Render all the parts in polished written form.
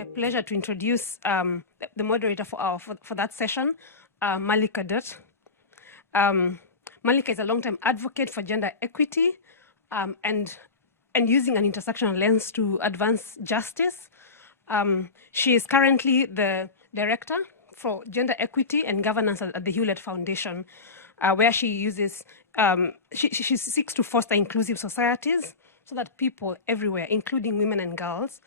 my pleasure to introduce the moderator for that session, Mallika Dutt. Mallika is a long-time advocate for gender equity and using an intersectional lens to advance justice. She is currently the director for gender equity and governance at the Hewlett Foundation, where she uses, she seeks to foster inclusive societies so that people everywhere, including women and girls,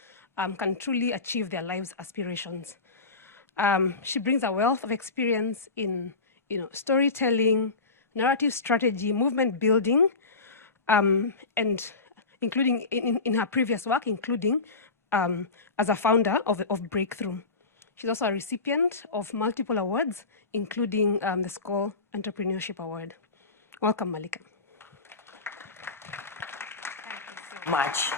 can truly achieve their lives' aspirations. She brings a wealth of experience in storytelling, narrative strategy, movement building, and including in her previous work, including as a founder of Breakthrough. She's also a recipient of multiple awards, including the School Entrepreneurship Award. Welcome, Mallika. Thank you so much.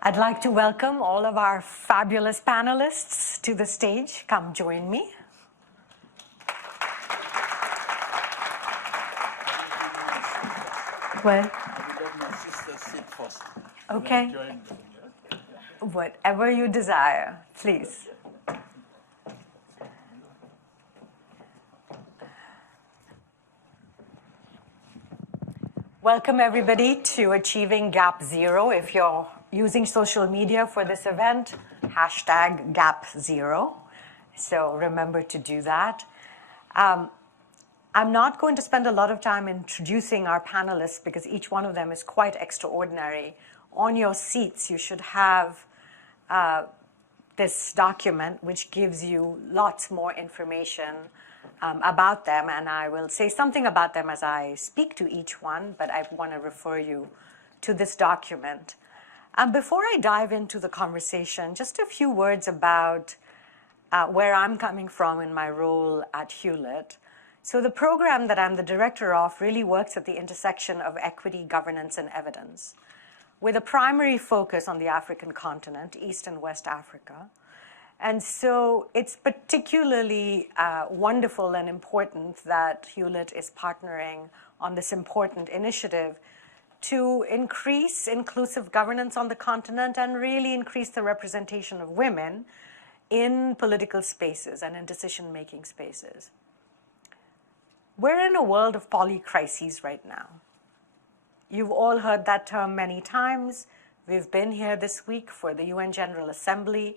I'd like to welcome all of our fabulous panelists to the stage. Come join me. What? Okay. Whatever you desire, please. Welcome everybody to Achieving Gap Zero. If you're using social media for this event, hashtag Gap Zero. So remember to do that. I'm not going to spend a lot of time introducing our panelists because each one of them is quite extraordinary. On your seats, you should have this document which gives you lots more information about them, and I will say something about them as I speak to each one, but I want to refer you to this document. Before I dive into the conversation, just a few words about where I'm coming from in my role at Hewlett. So the program that I'm the director of really works at the intersection of equity, governance, and evidence, with a primary focus on the African continent, East and West Africa. And so it's particularly wonderful and important that Hewlett is partnering on this important initiative to increase inclusive governance on the continent and really increase the representation of women in political spaces and in decision-making spaces. We're in a world of polycrises right now. You've all heard that term many times. We've been here this week for the UN General Assembly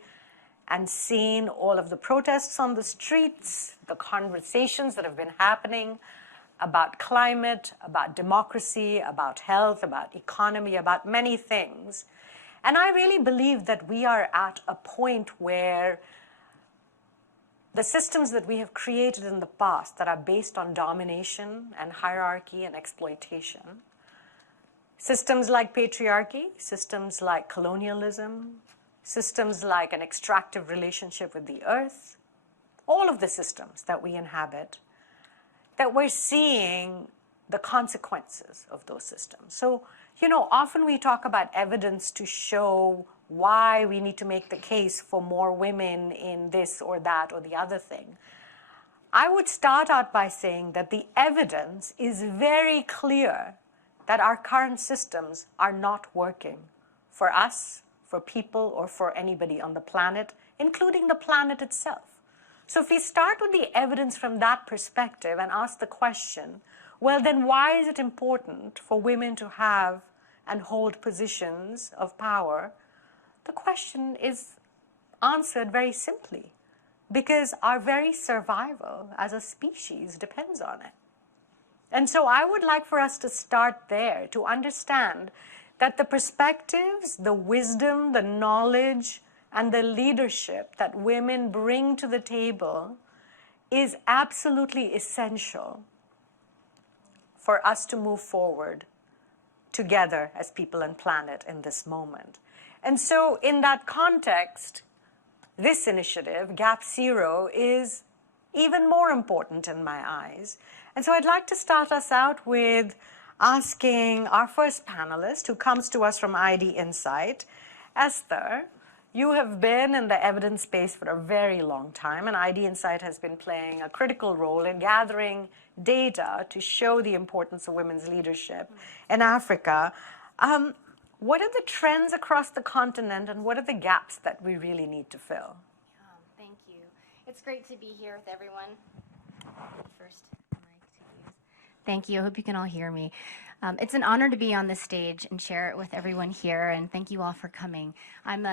and seen all of the protests on the streets, the conversations that have been happening about climate, about democracy, about health, about economy, about many things. And I really believe that we are at a point where the systems that we have created in the past that are based on domination and hierarchy and exploitation, systems like patriarchy, systems like colonialism, systems like an extractive relationship with the earth, all of the systems that we inhabit, that we're seeing the consequences of those systems. So, often we talk about evidence to show why we need to make the case for more women in this or that or the other thing. I would start out by saying that the evidence is very clear that our current systems are not working for us, for people, or for anybody on the planet, including the planet itself. So if we start with the evidence from that perspective and ask the question, well, then why is it important for women to have and hold positions of power? The question is answered very simply, because our very survival as a species depends on it. And so I would like for us to start there, to understand that the perspectives, the wisdom, the knowledge, and the leadership that women bring to the table is absolutely essential for us to move forward together as people and planet in this moment. And so in that context, this initiative, Gap Zero, is even more important in my eyes. And so I'd like to start us out with asking our first panelist, who comes to us from IDinsight, Esther, You have been in the evidence space for a very long time, and IDinsight has been playing a critical role in gathering data to show the importance of women's leadership in Africa. What are the trends across the continent, and what are the gaps that we really need to fill? Thank you. It's great to be here with everyone. First mic to use. Thank you. I hope you can all hear me. It's an honor to be on this stage and share it with everyone here, and thank you all for coming. I'm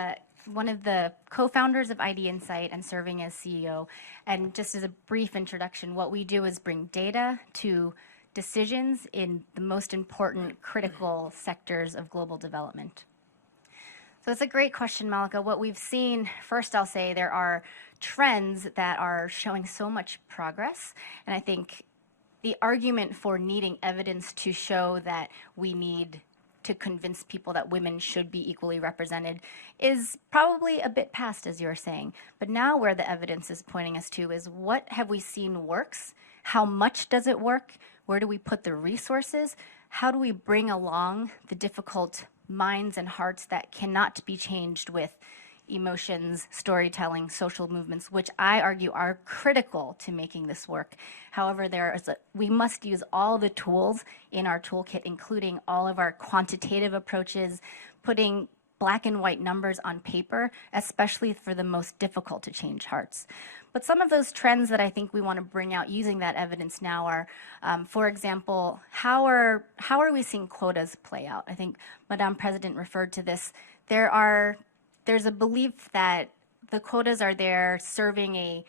one of the co-founders of IDinsight and serving as CEO. And just as a brief introduction, what we do is bring data to decisions in the most important critical sectors of global development. So it's a great question, Mallika. What we've seen, first I'll say there are trends that are showing so much progress, and I think the argument for needing evidence to show that we need to convince people that women should be equally represented is probably a bit past, as you were saying. But now where the evidence is pointing us to is what have we seen works? How much does it work? Where do we put the resources? How do we bring along the difficult minds and hearts that cannot be changed with emotions, storytelling, social movements, which I argue are critical to making this work. However, we must use all the tools in our toolkit, including all of our quantitative approaches, putting black and white numbers on paper, especially for the most difficult to change hearts. But some of those trends that I think we want to bring out using that evidence now are, for example, how are we seeing quotas play out? I think Madame President referred to this. There's a belief that the quotas are there serving a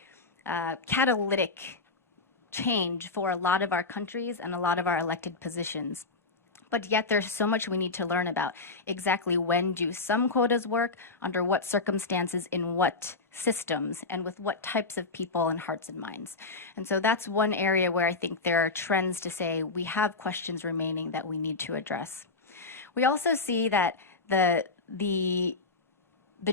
catalytic change for a lot of our countries and a lot of our elected positions. But yet there's so much we need to learn about exactly when do some quotas work, under what circumstances, in what systems, and with what types of people and hearts and minds. And so that's one area where I think there are trends to say we have questions remaining that we need to address. We also see that the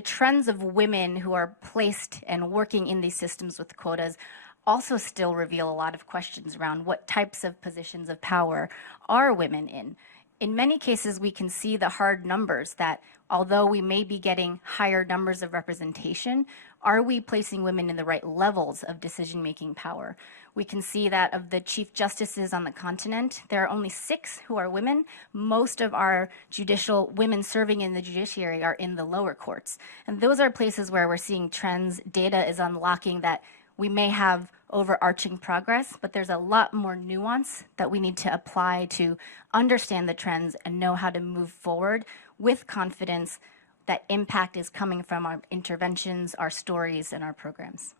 trends of women who are placed and working in these systems with quotas also still reveal a lot of questions around what types of positions of power are women in. In many cases, we can see the hard numbers that although we may be getting higher numbers of representation, are we placing women in the right levels of decision-making power? We can see that of the chief justices on the continent, there are only 6 who are women. Most of our women serving in the judiciary are in the lower courts. And those are places where we're seeing trends. Data is unlocking that we may have overarching progress, but there's a lot more nuance that we need to apply to understand the trends and know how to move forward with confidence that impact is coming from our interventions, our stories, and our programs.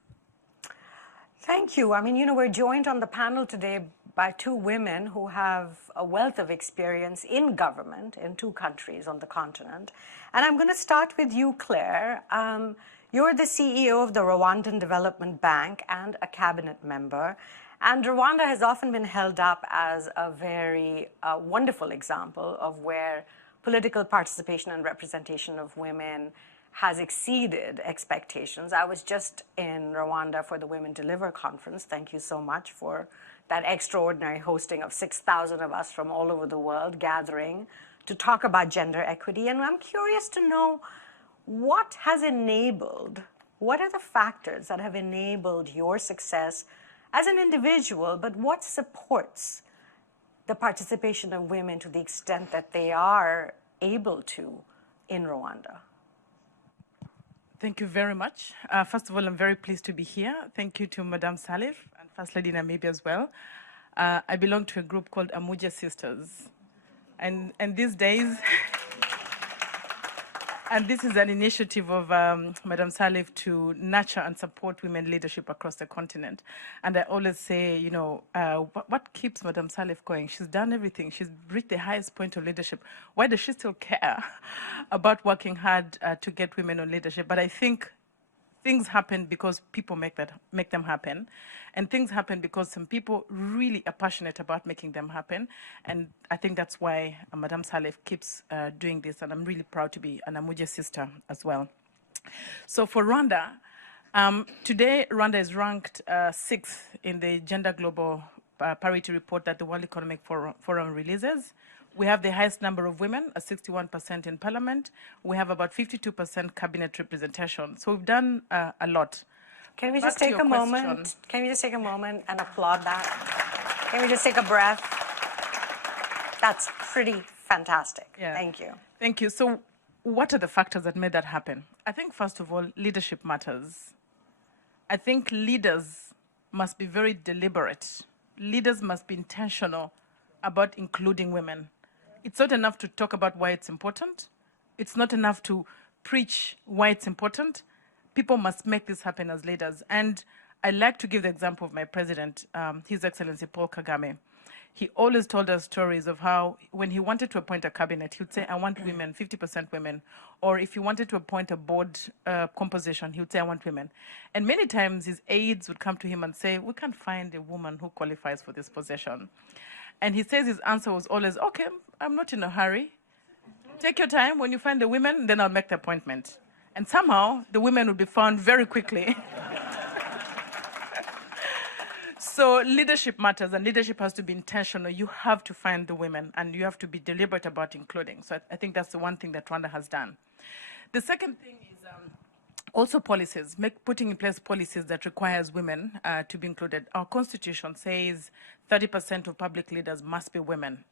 Thank you. I mean, we're joined on the panel today by 2 women who have a wealth of experience in government in 2 countries on the continent. And I'm going to start with you, Clare. You're the CEO of the Rwandan Development Bank and a cabinet member. And Rwanda has often been held up as a very wonderful example of where political participation and representation of women has exceeded expectations. I was just in Rwanda for the Women Deliver conference. Thank you so much for that extraordinary hosting of 6,000 of us from all over the world gathering to talk about gender equity. And I'm curious to know what are the factors that have enabled your success as an individual, but what supports the participation of women to the extent that they are able to in Rwanda? Thank you very much. First of all, I'm very pleased to be here. Thank you to Madame Salif and First Lady Namibia as well. I belong to a group called Amuja Sisters. And these days, and this is an initiative of Madame Salif to nurture and support women leadership across the continent. And I always say, what keeps Madame Salif going? She's done everything. She's reached the highest point of leadership. Why does she still care about working hard to get women on leadership? But I think things happen because people make them happen. And things happen because some people really are passionate about making them happen. And I think that's why Madame Salif keeps doing this. And I'm really proud to be an Amuja sister as well. So for Rwanda, today Rwanda is ranked 6th in the Gender Global Parity Report that the World Economic Forum releases. We have the highest number of women, 61% in parliament. We have about 52% cabinet representation. So we've done a lot. Can we Back just to take your a moment? question. Can we just take a moment and applaud that? Can we just take a breath? That's pretty fantastic. Yeah. Thank you. Thank you. So what are the factors that made that happen? I think, first of all, leadership matters. I think leaders must be very deliberate. Leaders must be intentional about including women. It's not enough to talk about why it's important. It's not enough to preach why it's important. People must make this happen as leaders. And I like to give the example of my president, His Excellency Paul Kagame. He always told us stories of how when he wanted to appoint a cabinet, he would say, I want women, 50% women. Or if he wanted to appoint a board composition, he would say, I want women. And many times his aides would come to him and say, we can't find a woman who qualifies for this position. And he says his answer was always, okay, I'm not in a hurry. Take your time. When you find the women, then I'll make the appointment. And somehow the women would be found very quickly. So leadership matters, and leadership has to be intentional. You have to find the women, and you have to be deliberate about including. So I think that's the one thing that Rwanda has done. The second thing is also policies, putting in place policies that requires women to be included. Our constitution says 30% of public leaders must be women.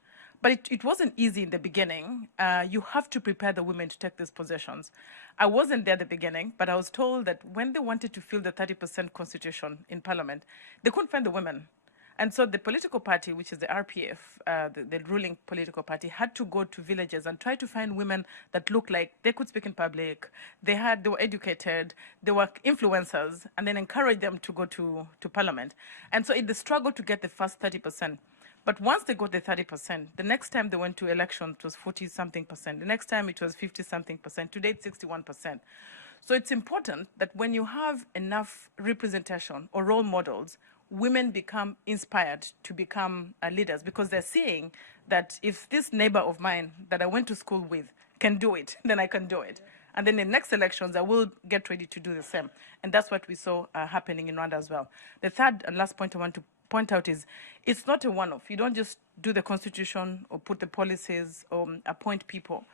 But it wasn't easy in the beginning. You have to prepare the women to take these positions. I wasn't there at the beginning, but I was told that when they wanted to fill the 30% constitution in parliament, they couldn't find the women. And so the political party, which is the RPF, the ruling political party, had to go to villages and try to find women that looked like they could speak in public, they were educated, they were influencers, and then encourage them to go to parliament. And so it's the struggle to get the first 30%. But once they got the 30%, the next time they went to election, it was 40-something%. The next time it was 50-something%. Today it's 61%. So it's important that when you have enough representation or role models, women become inspired to become leaders, because they're seeing that if this neighbor of mine that I went to school with can do it, then I can do it. And then in the next elections, I will get ready to do the same. And that's what we saw happening in Rwanda as well. The third and last point I want to point out is it's not a one-off. You don't just do the constitution or put the policies or appoint people.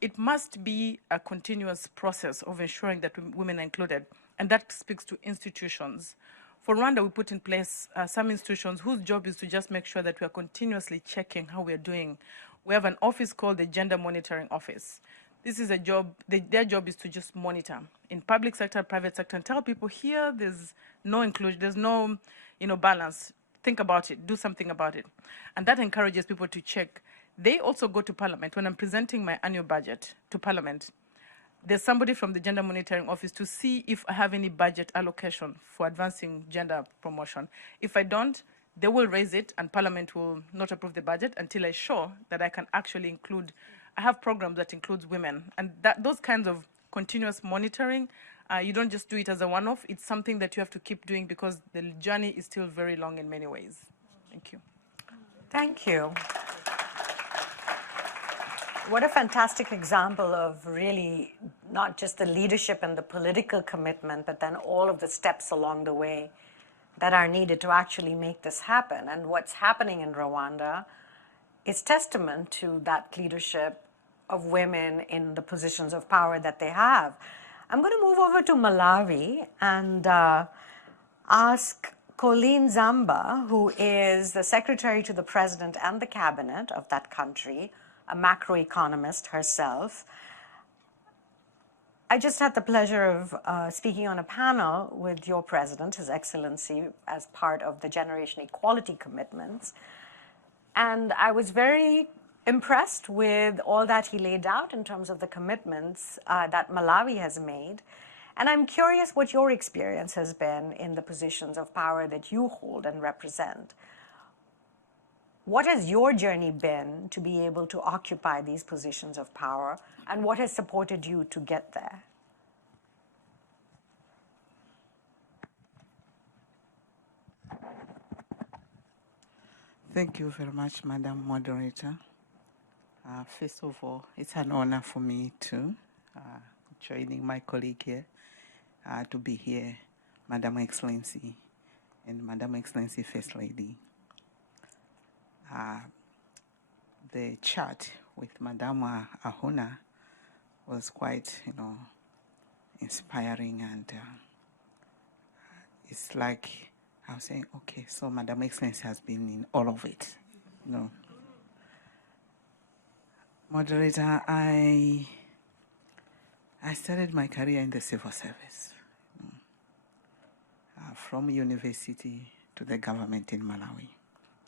It must be a continuous process of ensuring that women are included, and that speaks to institutions. For Rwanda, we put in place some institutions whose job is to just make sure that we are continuously checking how we are doing. We have an office called the Gender Monitoring Office. This is a job, their job is to just monitor in public sector, private sector, and tell people here there's no inclusion, there's no balance. Think about it, do something about it. And that encourages people to check. They also go to parliament. When I'm presenting my annual budget to parliament, there's somebody from the Gender Monitoring Office to see if I have any budget allocation for advancing gender promotion. If I don't, they will raise it, and parliament will not approve the budget until I show that I can actually include. I have programs that includes women, and those kinds of continuous monitoring, you don't just do it as a one-off. It's something that you have to keep doing, because the journey is still very long in many ways. Thank you. Thank you. What a fantastic example of really not just the leadership and the political commitment, but then all of the steps along the way that are needed to actually make this happen. And what's happening in Rwanda is testament to that leadership of women in the positions of power that they have. I'm going to move over to Malawi and ask Colleen Zamba, who is the secretary to the president and the cabinet of that country, a macroeconomist herself. I just had the pleasure of speaking on a panel with your president, His Excellency, as part of the Generation Equality Commitments. And I was very impressed with all that he laid out in terms of the commitments that Malawi has made. And I'm curious what your experience has been in the positions of power that you hold and represent. What has your journey been to be able to occupy these positions of power, and what has supported you to get there? Thank you very much, Madam Moderator. First of all, it's an honor for me to joining my colleague here, to be here, Madam Excellency and Madam Excellency First Lady. the chat with Madame Ahuna was quite, inspiring, and it's like I was saying, okay, so Madam Excellency has been in all of it, Moderator, I started my career in the civil service, from university to the government in Malawi,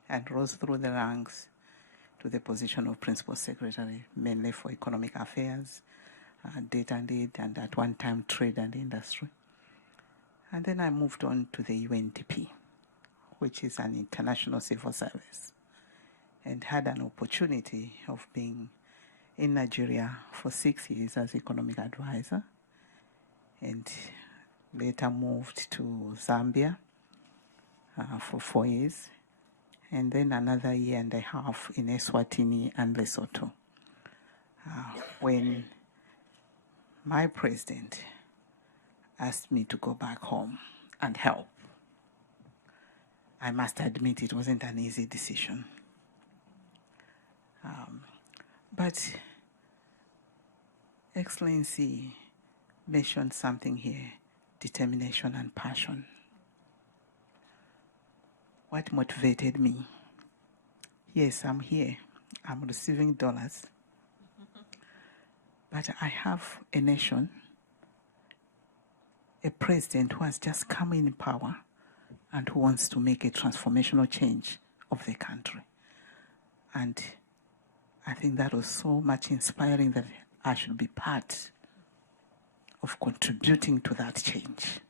and rose through the ranks to the position of Principal Secretary, mainly for economic affairs, data and aid, and at one time trade and industry. And then I moved on to the UNDP, which is an international civil service, and had an opportunity of being in Nigeria for 6 years as economic advisor, and later moved to Zambia for 4 years, and then another year and a half in Eswatini and Lesotho, when my president asked me to go back home and help. I must admit it wasn't an easy decision. But Excellency mentioned something here, determination and passion. What motivated me? Yes, I'm here. I'm receiving dollars. But I have a nation, a president who has just come in power and who wants to make a transformational change of the country. And I think that was so much inspiring that I should be part of contributing to that change.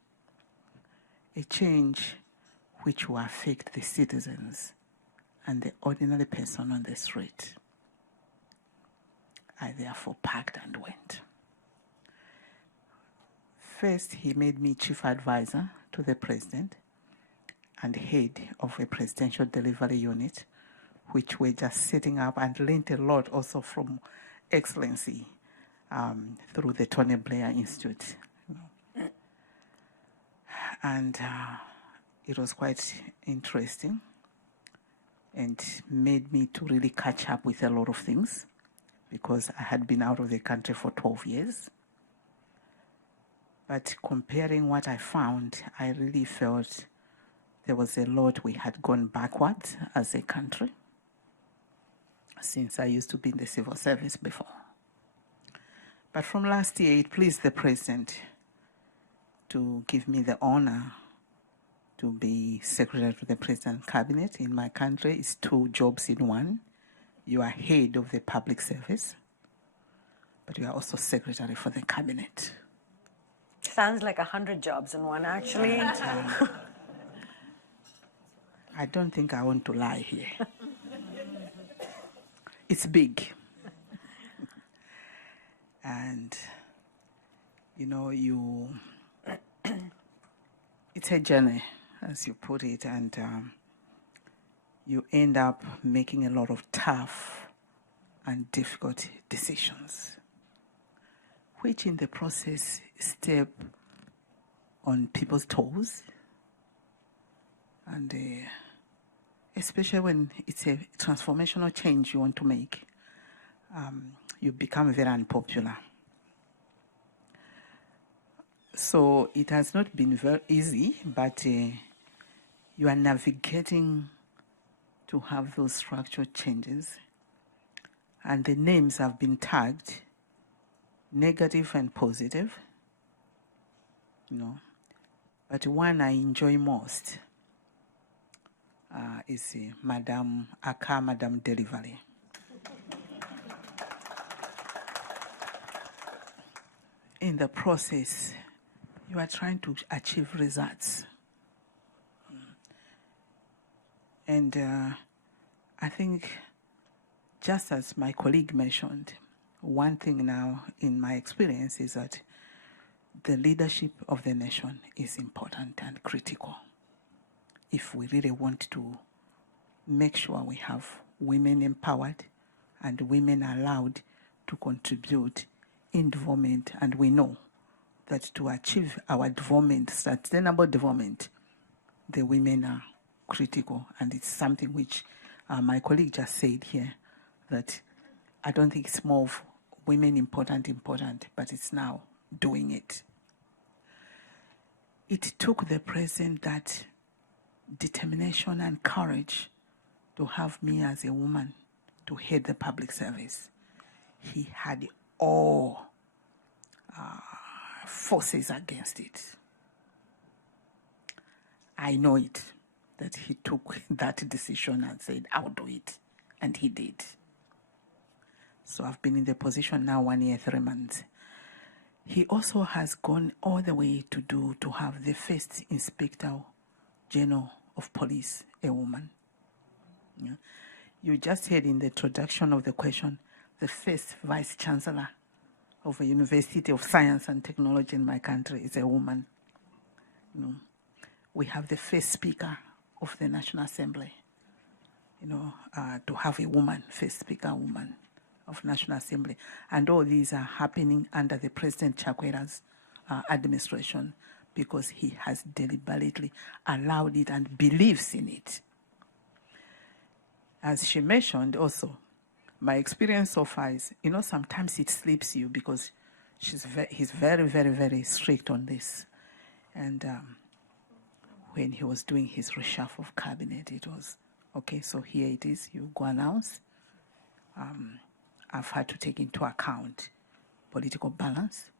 A change which will affect the citizens and the ordinary person on the street. I therefore packed and went. First, he made me chief advisor to the president and head of a presidential delivery unit, which we're just setting up, and learned a lot also from Excellency through the Tony Blair Institute. And it was quite interesting and made me to really catch up with a lot of things, because I had been out of the country for 12 years. But comparing what I found, I really felt there was a lot we had gone backwards as a country, since I used to be in the civil service before. But from last year, it pleased the president to give me the honor to be secretary to the president's cabinet. In my country, it's 2 jobs in one. You are head of the public service, but you are also secretary for the cabinet. Sounds like 100 jobs in one, actually. I don't think I want to lie here. It's big. And, it's a journey, as you put it, and you end up making a lot of tough and difficult decisions, which in the process step on people's toes, and especially when it's a transformational change you want to make, you become very unpopular. So it has not been very easy, but you are navigating to have those structural changes, and the names have been tagged, negative and positive, but one I enjoy most is Madam Delivery. In the process, you are trying to achieve results. And I think, just as my colleague mentioned, one thing now in my experience is that the leadership of the nation is important and critical if we really want to make sure we have women empowered and women allowed to contribute in development. And we know that to achieve our development, sustainable development, the women are critical. And it's something which my colleague just said here, that I don't think it's more of women important, but it's now doing it. It took the president that determination and courage to have me as a woman to head the public service. He had all forces against it. I know it, that he took that decision and said, I'll do it. And he did. So I've been in the position now 1 year, 3 months. He also has gone all the way to have the first Inspector General of Police, a woman. Yeah. You just heard in the introduction of the question, the first Vice Chancellor of a University of Science and Technology in my country is a woman. You know, we have the first Speaker of the National Assembly, to have a woman, first Speaker woman of National Assembly. And all these are happening under the President Chakwera's administration because he has deliberately allowed it and believes in it. As she mentioned also, my experience so far is, sometimes it slips you because he's very, very, very strict on this. And when he was doing his reshuffle of cabinet, it was, okay, so here it is, you go announce. I've had to take into account political balance,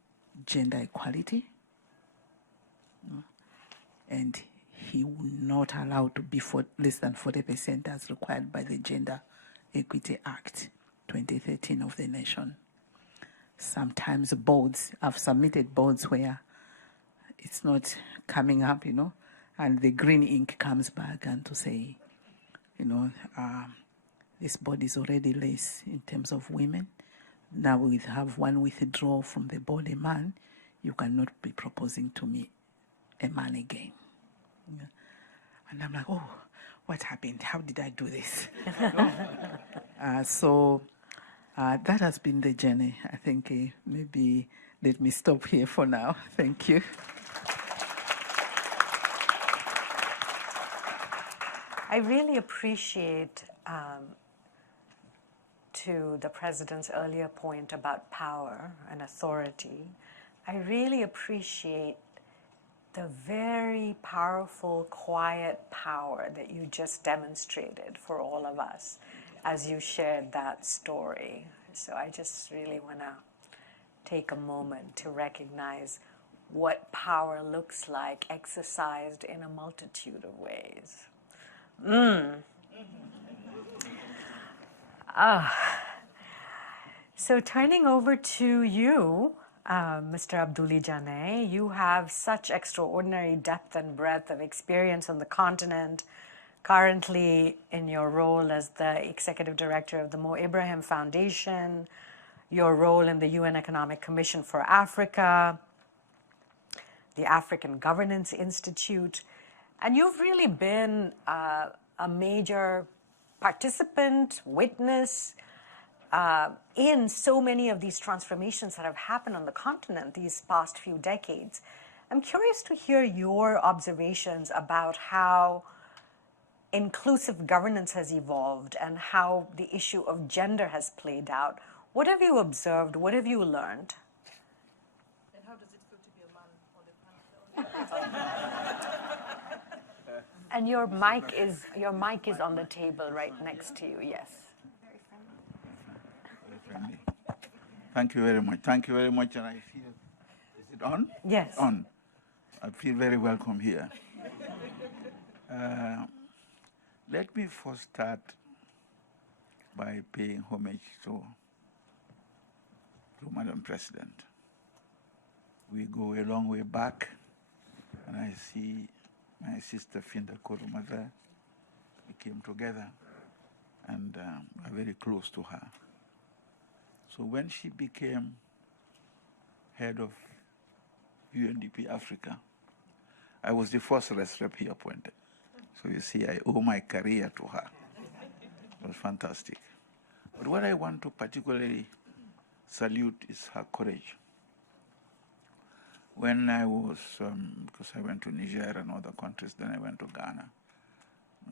gender equality, and he will not allow to be for less than 40% as required by the Gender Equity Act 2013 of the nation. Sometimes boards, I've submitted boards where it's not coming up, and the green ink comes back and to say, this board is already less in terms of women. Now we have one withdrawal from the board, a man. You cannot be proposing to me a man again. Yeah. And I'm like, oh, what happened? How did I do this? So that has been the journey. I think maybe let me stop here for now. Thank you. I really appreciate, to the President's earlier point about power and authority, I really appreciate the very powerful, quiet power that you just demonstrated for all of us as you shared that story. So I just really want to take a moment to recognize what power looks like exercised in a multitude of ways. So turning over to you, Mr. Abdoulie Janneh, you have such extraordinary depth and breadth of experience on the continent, currently in your role as the Executive Director of the Ibrahim Foundation, your role in the UN Economic Commission for Africa, the African Governance Institute, and you've really been a major participant, witness, in so many of these transformations that have happened on the continent these past few decades. I'm curious to hear your observations about how inclusive governance has evolved and how the issue of gender has played out. What have you observed? What have you learned? And how does it feel to be a man on the panel? And your mic is on the table right next to you, yes. Friendly. Thank you very much. Thank you very much. And I feel, is it on? Yes. On. I feel very welcome here. Let me first start by paying homage to Madam President. We go a long way back, and I see my sister Finda Korumada. We came together, and are very close to her. So when she became head of UNDP Africa, I was the first rep he appointed. So you see, I owe my career to her. It was fantastic. But what I want to particularly salute is her courage. When I was, because I went to Niger and other countries, then I went to Ghana.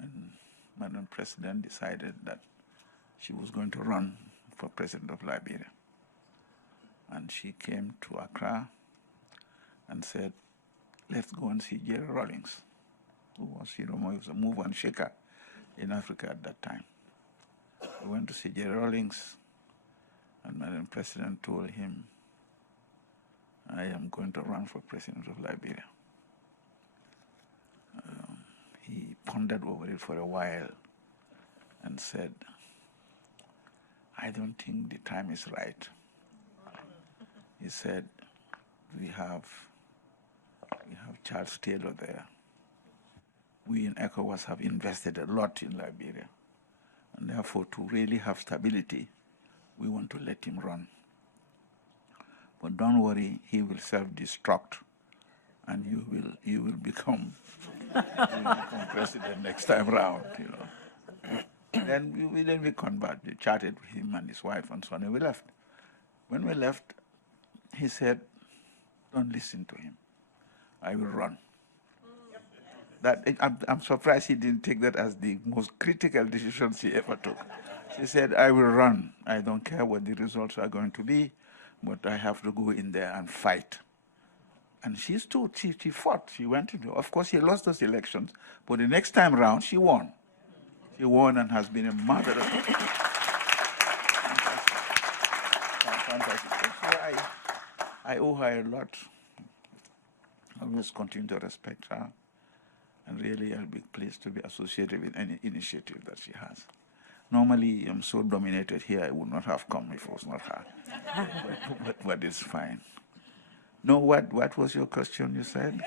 And Madam President decided that she was going to run for president of Liberia. And she came to Accra and said, let's go and see Jerry Rawlings, who was, he was a mover and shaker in Africa at that time. We went to see Jerry Rawlings, and Madam President told him, I am going to run for president of Liberia. He pondered over it for a while and said, I don't think the time is right. He said, we have Charles Taylor there. We in ECOWAS have invested a lot in Liberia. And therefore, to really have stability, we want to let him run. But don't worry, he will self-destruct, and you will become president next time round. You know. Then we conversed. We chatted with him and his wife and so on, and we left. When we left, he said, "Don't listen to him. I will run." I'm surprised he didn't take that as the most critical decisions he ever took. He said, "I will run. I don't care what the results are going to be, but I have to go in there and fight." And she stood, she fought, she went into, of course, he lost those elections, but the next time round, she won. She won and has been a marvelous. Fantastic. So I owe her a lot. I always continue to respect her. And really, I'll be pleased to be associated with any initiative that she has. Normally, I'm so dominated here, I would not have come if it was not her. but it's fine. No, what was your question you said?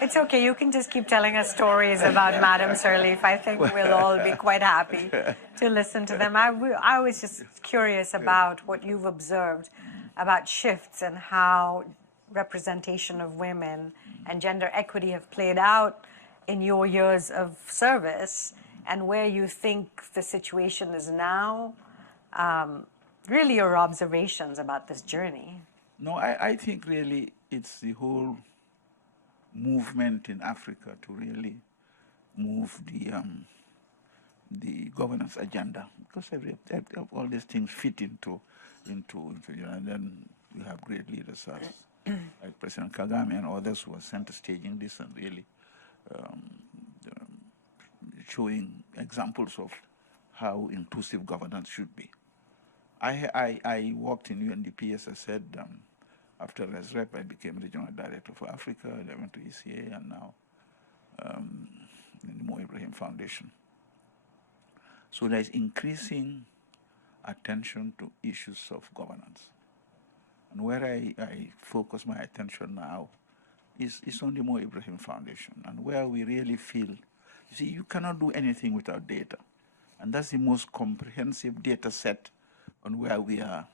It's okay. You can just keep telling us stories about Madam Sirleaf. I think we'll all be quite happy to listen to them. I was just curious about what you've observed about shifts and how representation of women and gender equity have played out in your years of service, and where you think the situation is now. Really your observations about this journey. No, I think really it's the whole movement in Africa to really move the governance agenda, because all these things fit into and then we have great leaders like President Kagame and others who are center staging this and really showing examples of how inclusive governance should be. I worked in UNDP, as I said. After as rep, I became regional director for Africa. I went to ECA, and now in the Ibrahim Foundation. So there's increasing attention to issues of governance. And where I focus my attention now is on the Ibrahim Foundation, and where we really feel, you see, you cannot do anything without data. And that's the most comprehensive data set on where we are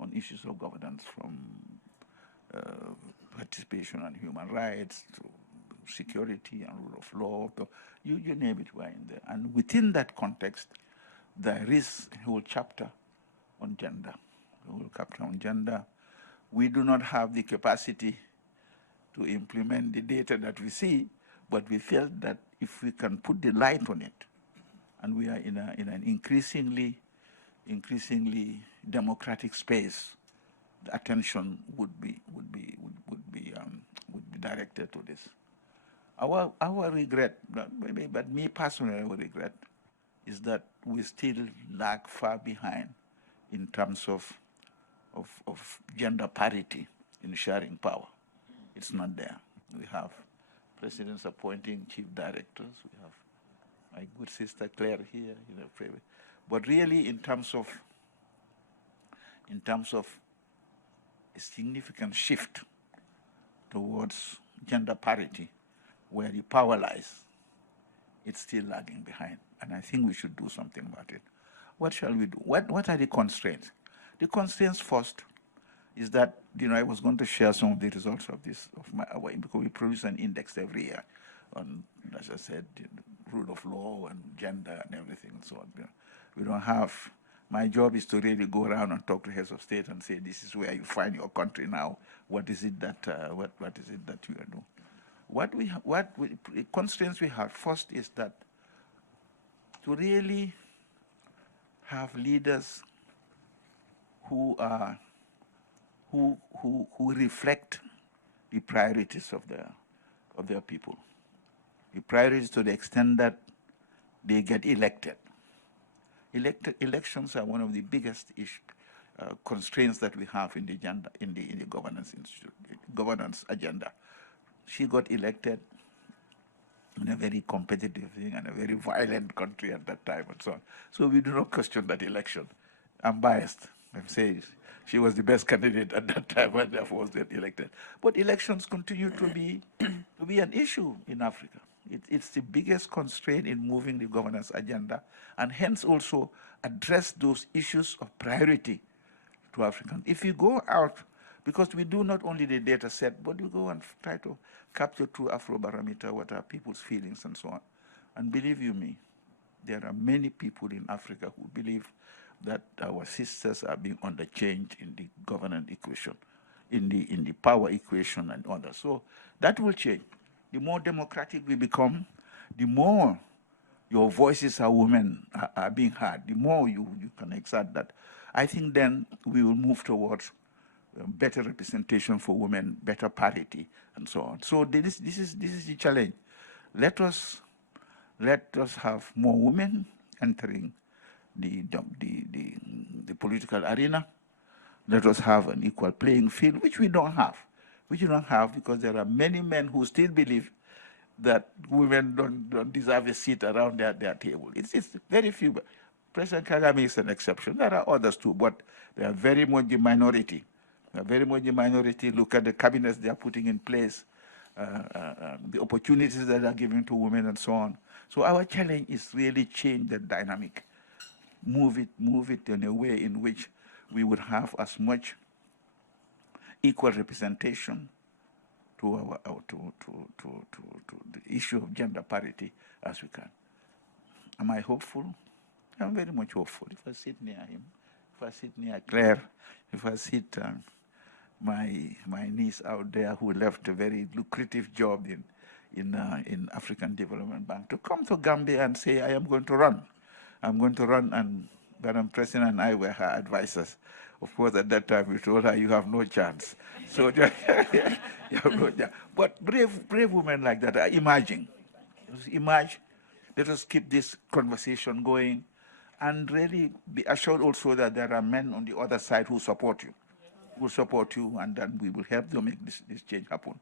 on issues of governance, from participation and human rights to security and rule of law. You name it, we're in there. And within that context, there is a whole chapter on gender. A whole chapter on gender. We do not have the capacity to implement the data that we see, but we felt that if we can put the light on it, and we are in an increasingly democratic space, the attention would be directed to this. Our regret, but me personally, our regret is that we still lag far behind in terms of gender parity in sharing power. It's not there. We have presidents appointing chief directors. We have my good sister Clare here, but really in terms of a significant shift towards gender parity, where the power lies, it's still lagging behind. And I think we should do something about it. What shall we do? What are the constraints? The constraints first is that, I was going to share some of the results of this, because we produce an index every year on, as I said, rule of law and gender and everything and so on. We don't have, my job is to really go around and talk to heads of state and say, this is where you find your country now. What is it that what is it that you are doing? The constraints we have first is that to really have leaders who are who reflect the priorities of their people. The priorities to the extent that they get elected. Elections are one of the biggest constraints that we have in the agenda, in the governance agenda. She got elected in a very competitive thing and a very violent country at that time and so on. So we do not question that election. I'm biased. I'm saying she was the best candidate at that time and therefore was elected. But elections continue to be an issue in Africa. It's the biggest constraint in moving the governance agenda, and hence also address those issues of priority to Africans. If you go out, because we do not only the data set, but we go and try to capture through Afrobarometer what are people's feelings and so on. And believe you me, there are many people in Africa who believe that our sisters are being underchanged in the governance equation, in the power equation and others. So that will change. The more democratic we become, the more your voices are women are being heard, the more you can exert that. I think then we will move towards better representation for women, better parity, and so on. So this is the challenge. Let us have more women entering the political arena. Let us have an equal playing field, which we don't have. Which you don't have because there are many men who still believe that women don't deserve a seat around their table. It's very few. President Kagame is an exception. There are others too, but they are very much the minority. They are very much the minority. Look at the cabinets they are putting in place, the opportunities that are given to women and so on. So our challenge is really change the dynamic, move it in a way in which we would have as much equal representation to the issue of gender parity as we can. Am I hopeful? I'm very much hopeful. If I sit near him, if I sit near Claire, if I sit my niece out there who left a very lucrative job in African Development Bank to come to Gambia and say, I am going to run. I'm going to run, and Madam President and I were her advisors. Of course, at that time, we told her, you have no chance. So, you have no chance. But brave women like that are emerging. Emerge. Let us keep this conversation going and really be assured also that there are men on the other side who support you, and then we will help to make this change happen.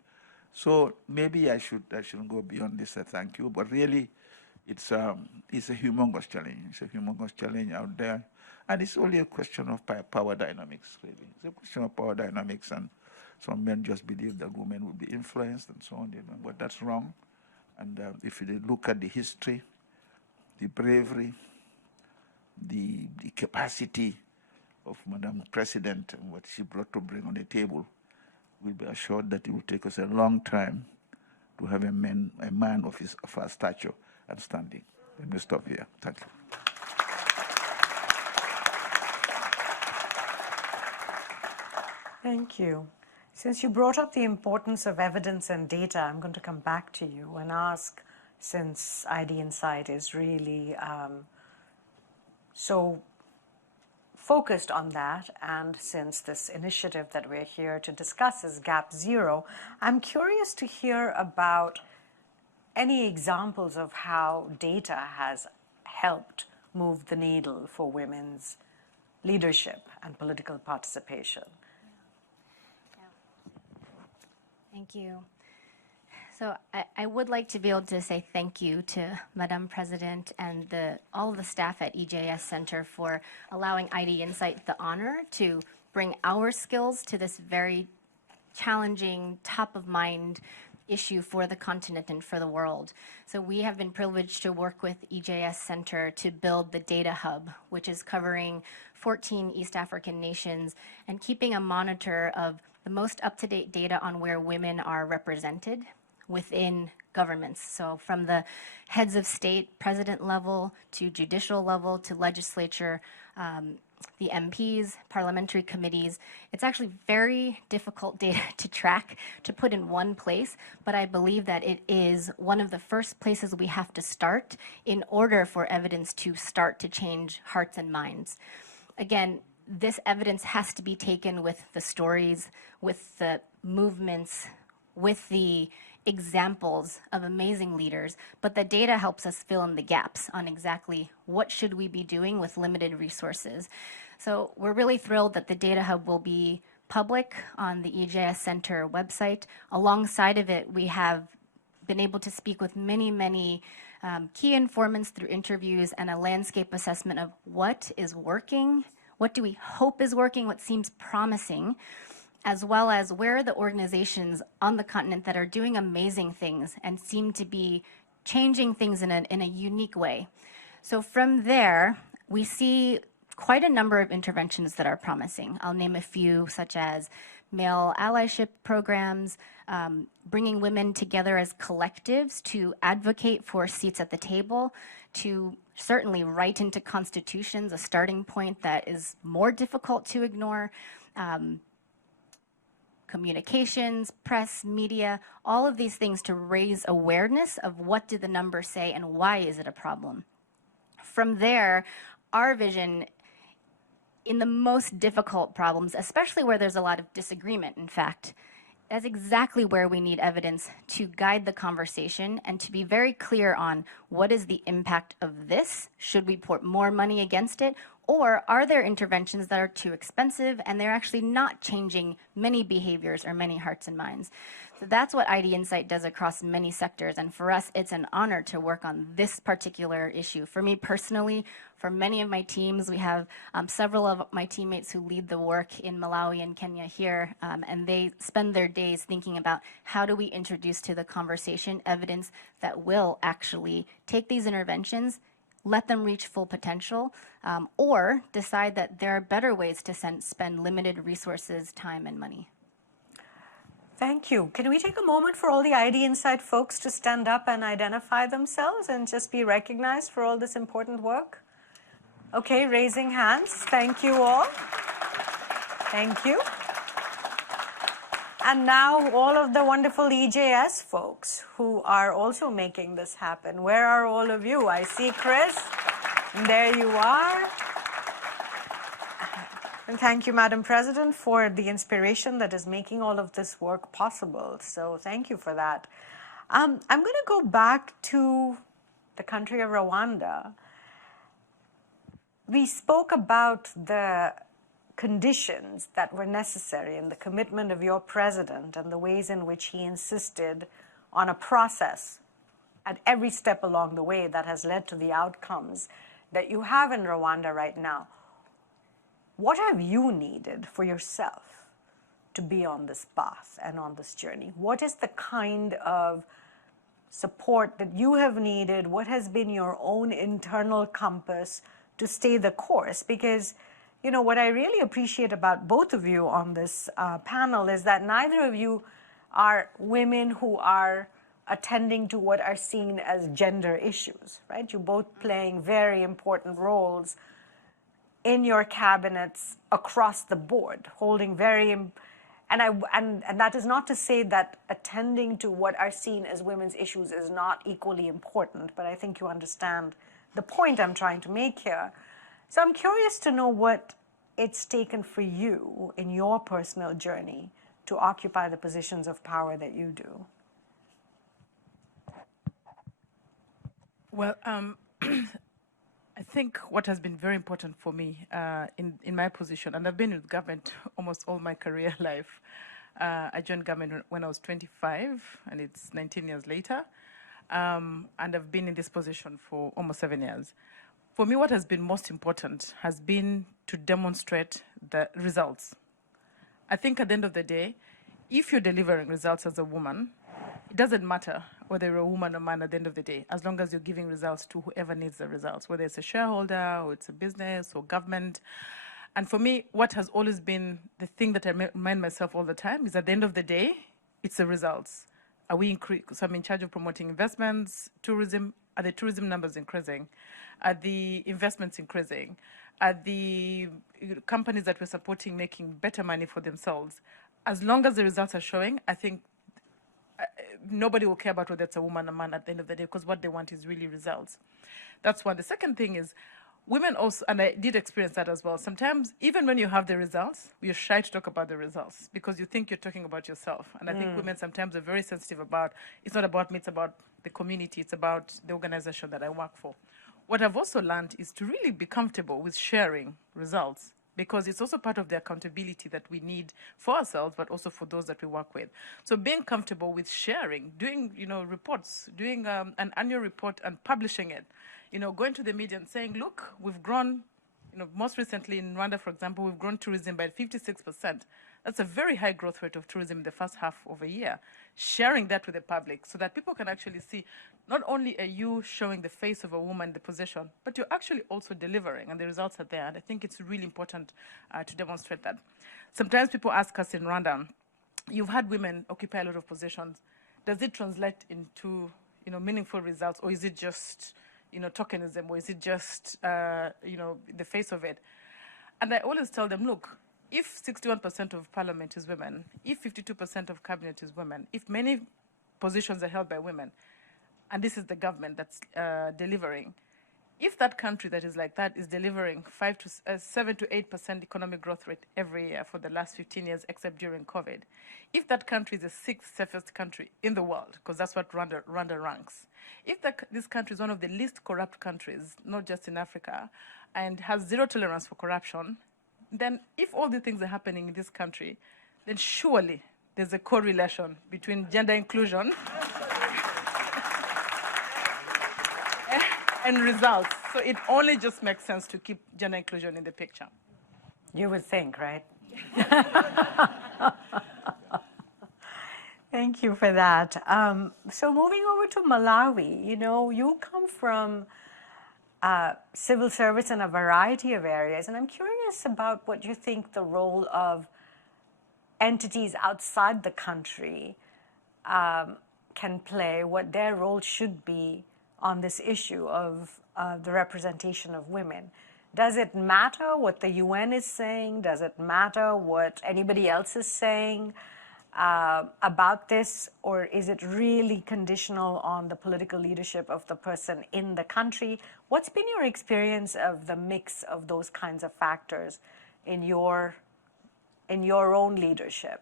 So maybe I shouldn't go beyond this, thank you, but really it's a humongous challenge. It's a humongous challenge out there. And it's only a question of power dynamics, really. It's a question of power dynamics, and some men just believe that women will be influenced and so on, but that's wrong. And if you look at the history, the bravery, the capacity of Madam President and what she brought to bring on the table, we'll be assured that it will take us a long time to have a man of her stature and standing. Let me stop here. Thank you. Thank you. Since you brought up the importance of evidence and data, I'm going to come back to you and ask, since IDinsight is really so focused on that, and since this initiative that we're here to discuss is Gap Zero, I'm curious to hear about any examples of how data has helped move the needle for women's leadership and political participation. Thank you. So I would like to be able to say thank you to Madam President and all of the staff at EJS Center for allowing IDinsight the honor to bring our skills to this very challenging, top-of-mind issue for the continent and for the world. So we have been privileged to work with EJS Center to build the Data Hub, which is covering 14 East African nations and keeping a monitor of the most up-to-date data on where women are represented within governments. So from the heads of state, president level, to judicial level, to legislature, the MPs, parliamentary committees. It's actually very difficult data to track, to put in one place, but I believe that it is one of the first places we have to start in order for evidence to start to change hearts and minds. Again, this evidence has to be taken with the stories, with the movements, with the examples of amazing leaders, but the data helps us fill in the gaps on exactly what should we be doing with limited resources. So we're really thrilled that the Data Hub will be public on the EJS Center website. Alongside of it, we have been able to speak with many key informants through interviews and a landscape assessment of what is working, what do we hope is working, what seems promising, as well as where are the organizations on the continent that are doing amazing things and seem to be changing things in a unique way. So from there, we see quite a number of interventions that are promising. I'll name a few, such as male allyship programs, bringing women together as collectives to advocate for seats at the table, to certainly write into constitutions, a starting point that is more difficult to ignore, communications, press, media, all of these things to raise awareness of what do the numbers say and why is it a problem. From there, our vision in the most difficult problems, especially where there's a lot of disagreement, in fact, that's exactly where we need evidence to guide the conversation and to be very clear on what is the impact of this. Should we put more money against it? Or are there interventions that are too expensive and they're actually not changing many behaviors or many hearts and minds? So that's what IDinsight does across many sectors. And for us, it's an honor to work on this particular issue. For me personally, for many of my teams, we have several of my teammates who lead the work in Malawi and Kenya here, and they spend their days thinking about how do we introduce to the conversation evidence that will actually take these interventions, let them reach full potential, or decide that there are better ways to spend limited resources, time, and money. Thank you. Can we take a moment for all the IDinsight folks to stand up and identify themselves and just be recognized for all this important work? Okay, raising hands. Thank you all. Thank you. And now all of the wonderful EJS folks who are also making this happen. Where are all of you? I see Chris. And there you are. And thank you, Madam President, for the inspiration that is making all of this work possible. So thank you for that. I'm going to go back to the country of Rwanda. We spoke about the conditions that were necessary and the commitment of your president and the ways in which he insisted on a process at every step along the way that has led to the outcomes that you have in Rwanda right now. What have you needed for yourself to be on this path and on this journey? What is the kind of support that you have needed? What has been your own internal compass to stay the course? Because, you know, what I really appreciate about both of you on this panel is that neither of you are women who are attending to what are seen as gender issues, right? You're both playing very important roles in your cabinets across the board, holding very, and that is not to say that attending to what are seen as women's issues is not equally important, but I think you understand the point I'm trying to make here. So I'm curious to know what it's taken for you in your personal journey to occupy the positions of power that you do. Well, I think what has been very important for me in my position, and I've been with government almost all my career life. I joined government when I was 25, and it's 19 years later. And I've been in this position for almost 7 years. For me, what has been most important has been to demonstrate the results. I think at the end of the day, if you're delivering results as a woman, it doesn't matter whether you're a woman or man at the end of the day, as long as you're giving results to whoever needs the results, whether it's a shareholder or it's a business or government. And for me, what has always been the thing that I remind myself all the time is at the end of the day, it's the results. Are we so I'm in charge of promoting investments, tourism. Are the tourism numbers increasing? Are the investments increasing? are the companies that we're supporting making better money for themselves? As long as the results are showing, I think nobody will care about whether it's a woman or man at the end of the day, because what they want is really results. That's one. The second thing is women also, and I did experience that as well. Sometimes, even when you have the results, you're shy to talk about the results because you think you're talking about yourself. And I think women sometimes are very sensitive about, it's not about me, it's about the community, it's about the organization that I work for. What I've also learned is to really be comfortable with sharing results, because it's also part of the accountability that we need for ourselves, but also for those that we work with. So being comfortable with sharing, doing, reports, doing an annual report and publishing it, going to the media and saying, look, we've grown, most recently in Rwanda, for example, we've grown tourism by 56%. That's a very high growth rate of tourism in the first half of a year. Sharing that with the public so that people can actually see not only are you showing the face of a woman in the position, but you're actually also delivering, and the results are there. And I think it's really important to demonstrate that. Sometimes people ask us in Rwanda, you've had women occupy a lot of positions. Does it translate into meaningful results, or is it just tokenism, or is it just the face of it? And I always tell them, look, if 61% of parliament is women, if 52% of cabinet is women, if many positions are held by women, and this is the government that's delivering, if that country that is like that is delivering 7 to 8% economic growth rate every year for the last 15 years, except during COVID, if that country is the 6th safest country in the world, because that's what Rwanda ranks, if this country is one of the least corrupt countries, not just in Africa, and has zero tolerance for corruption, then if all the things are happening in this country, then surely there's a correlation between gender inclusion and results. So it only just makes sense to keep gender inclusion in the picture. You would think, right? Thank you for that. So moving over to Malawi, you come from civil service in a variety of areas, and I'm curious about what you think the role of entities outside the country can play, what their role should be on this issue of the representation of women. Does it matter what the UN is saying? Does it matter what anybody else is saying about this? Or is it really conditional on the political leadership of the person in the country? What's been your experience of the mix of those kinds of factors in your own leadership?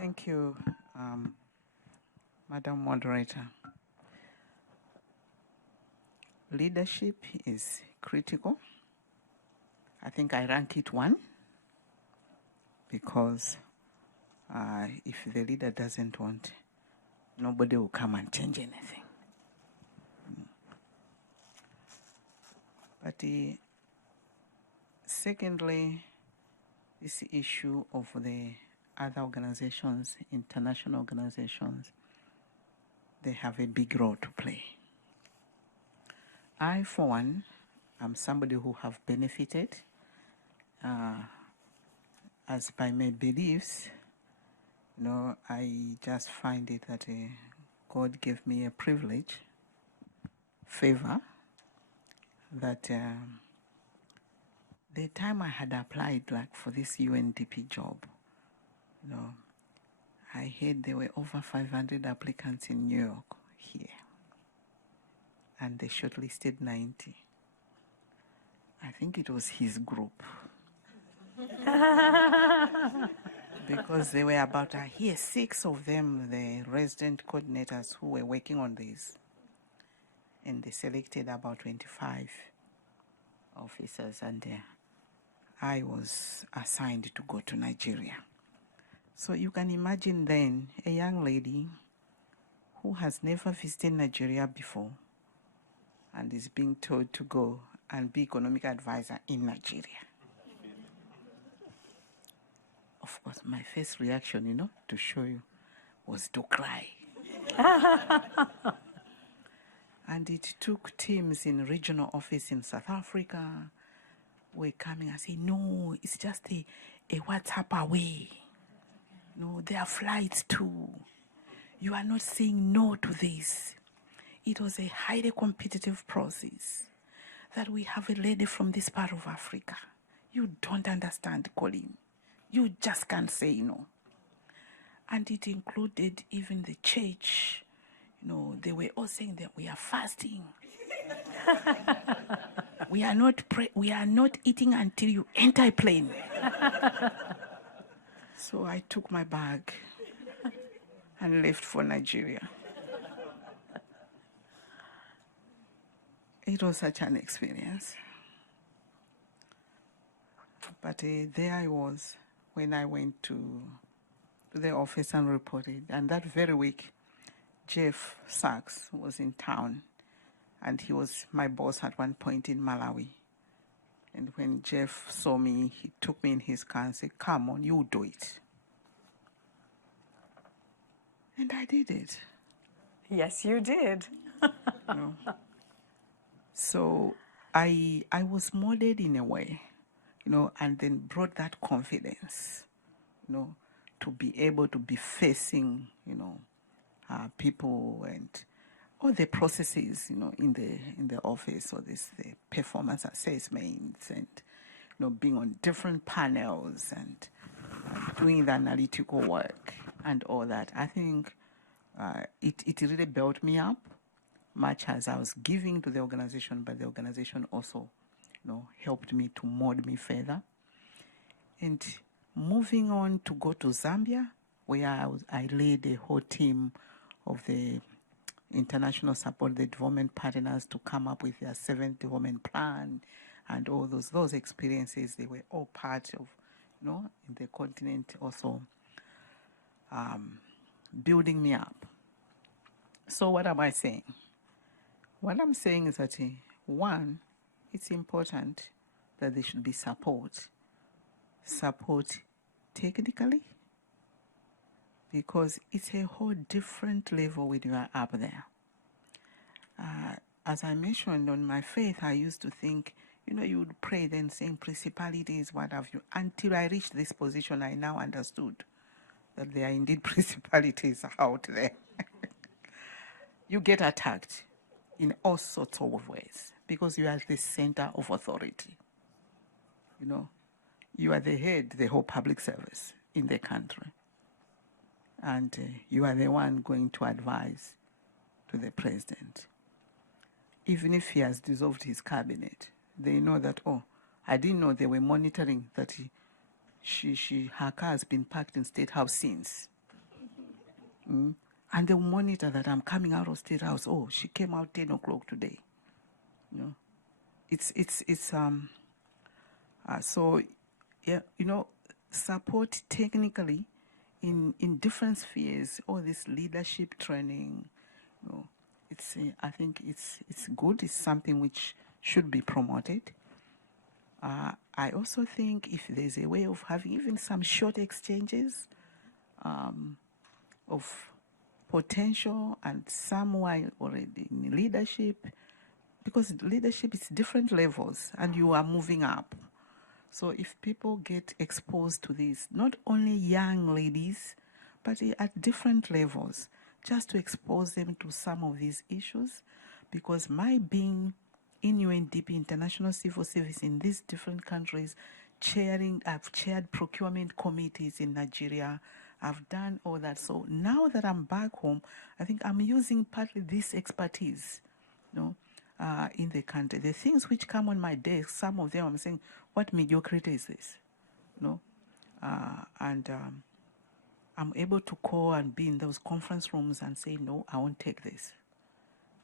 Thank you, Madam Moderator. Leadership is critical. I think I rank it 1 because if the leader doesn't want, nobody will come and change anything. But secondly, this issue of the other organizations, international organizations, they have a big role to play. I, for one, am somebody who have benefited as by my beliefs. I just find it that God gave me a privilege, favor, that the time I had applied for this UNDP job, I heard there were over 500 applicants in New York here, and they shortlisted 90. I think it was his group. Because there were about, I hear 6 of them, the resident coordinators who were working on this. And they selected about 25 officers, and I was assigned to go to Nigeria. So you can imagine then a young lady who has never visited Nigeria before and is being told to go and be economic advisor in Nigeria. Of course, my first reaction, to show you, was to cry. And it took teams in regional office in South Africa were coming and saying, no, it's just a WhatsApp away. No, there are flights too. you are not saying no to this. It was a highly competitive process that we have a lady from this part of Africa. You don't understand, Colleen. You just can't say no. And it included even the church. You know, they were all saying that we are fasting. we are not eating until you enter a plane. So I took my bag and left for Nigeria. It was such an experience. But there I was when I went to the office and reported. And that very week, Jeff Sachs was in town, and he was my boss at one point in Malawi. And when Jeff saw me, he took me in his car and said, "Come on, you do it." And I did it. Yes, you did. You know. So I was molded in a way, you know, and then brought that confidence, you know, to be able to be facing, you know, people and all the processes, you know, in the office, or the performance assessments, and you know, being on different panels and doing the analytical work and all that. I think it really built me up, much as I was giving to the organization, but the organization also, you know, helped me to mold me further. And moving on to go to Zambia, where I led a whole team of the international support, the development partners, to come up with their 7th development plan, and all those experiences, they were all part of, you know, in the continent also building me up. So what am I saying? What I'm saying is that, one, it's important that there should be support technically, because it's a whole different level when you are up there. As I mentioned, on my faith, I used to think, you know, you would pray then saying principalities, what have you. Until I reached this position, I now understood that there are indeed principalities out there. You get attacked in all sorts of ways because you are the center of authority. You know, you are the head, the whole public service in the country. And you are the one going to advise to the president. Even if he has dissolved his cabinet, they know that, oh, I didn't know they were monitoring that her car has been parked in State House since. And they'll monitor that I'm coming out of State House. Oh, she came out 10 o'clock today. You know, so, yeah, you know, support technically in different spheres, all this leadership training, you know, I think it's good. It's something which should be promoted. I also think if there's a way of having even some short exchanges of potential and some while already in leadership, because leadership is different levels and you are moving up. So if people get exposed to this, not only young ladies, but at different levels, just to expose them to some of these issues, because my being in UNDP, International Civil Service, in these different countries, I've chaired procurement committees in Nigeria, I've done all that. So now that I'm back home, I think I'm using partly this expertise, you know, in the country. The things which come on my desk, some of them I'm saying, what mediocrity is this? You know? I'm able to call and be in those conference rooms and say, no, I won't take this.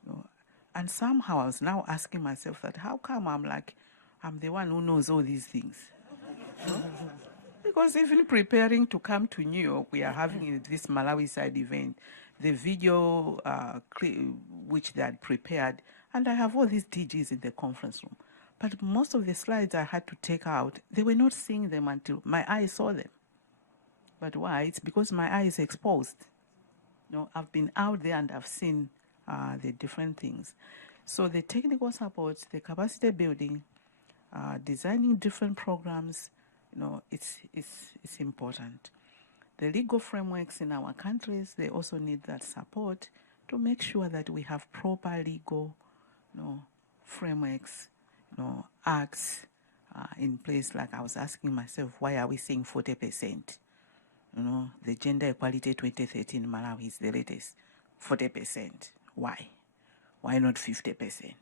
You know? And somehow I was now asking myself that, how come I'm the one who knows all these things? You know? Because even preparing to come to New York, we are having this Malawi side event, the video which they had prepared, and I have all these DGs in the conference room. But most of the slides I had to take out, they were not seeing them until my eyes saw them. But why? It's because my eye is exposed. You know, I've been out there and I've seen the different things. So the technical support, the capacity building, designing different programs, you know, it's important. the legal frameworks in our countries, they also need that support to make sure that we have proper legal, frameworks, acts in place. Like I was asking myself, why are we seeing 40%? The Gender Equality 2013 in Malawi is the latest, 40%. Why? Why not 50%?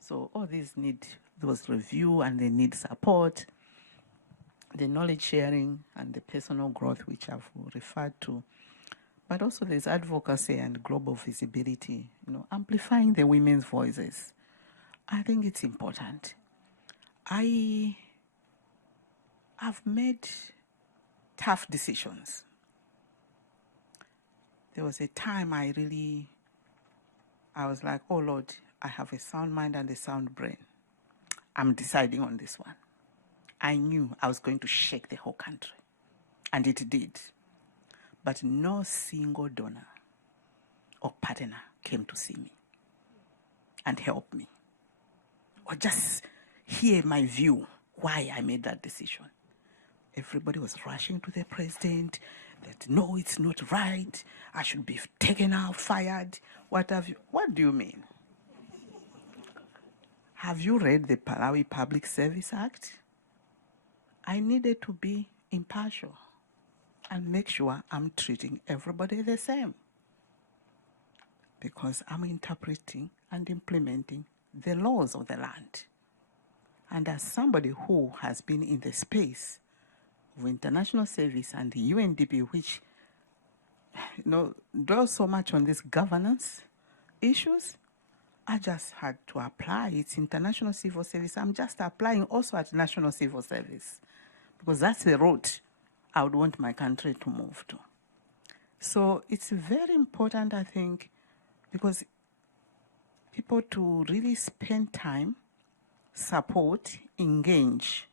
So all these need those review, and they need support, the knowledge sharing and the personal growth, which I've referred to. But also there's advocacy and global visibility, amplifying the women's voices. I think it's important. I've made tough decisions. There was a time I was like, oh Lord, I have a sound mind and a sound brain. I'm deciding on this one. I knew I was going to shake the whole country, and it did. But no single donor or partner came to see me and help me, or just hear my view, why I made that decision. Everybody was rushing to the president that, no, it's not right, I should be taken out, fired, what have you. What do you mean? Have you read the Malawi Public Service Act? I needed to be impartial and make sure I'm treating everybody the same, because I'm interpreting and implementing the laws of the land. And as somebody who has been in the space of international service and the UNDP, which dwells so much on these governance issues, I just had to apply. It's international civil service. I'm just applying also at national civil service, because that's the route I would want my country to move to. So it's very important, I think, because people to really spend time, support, engage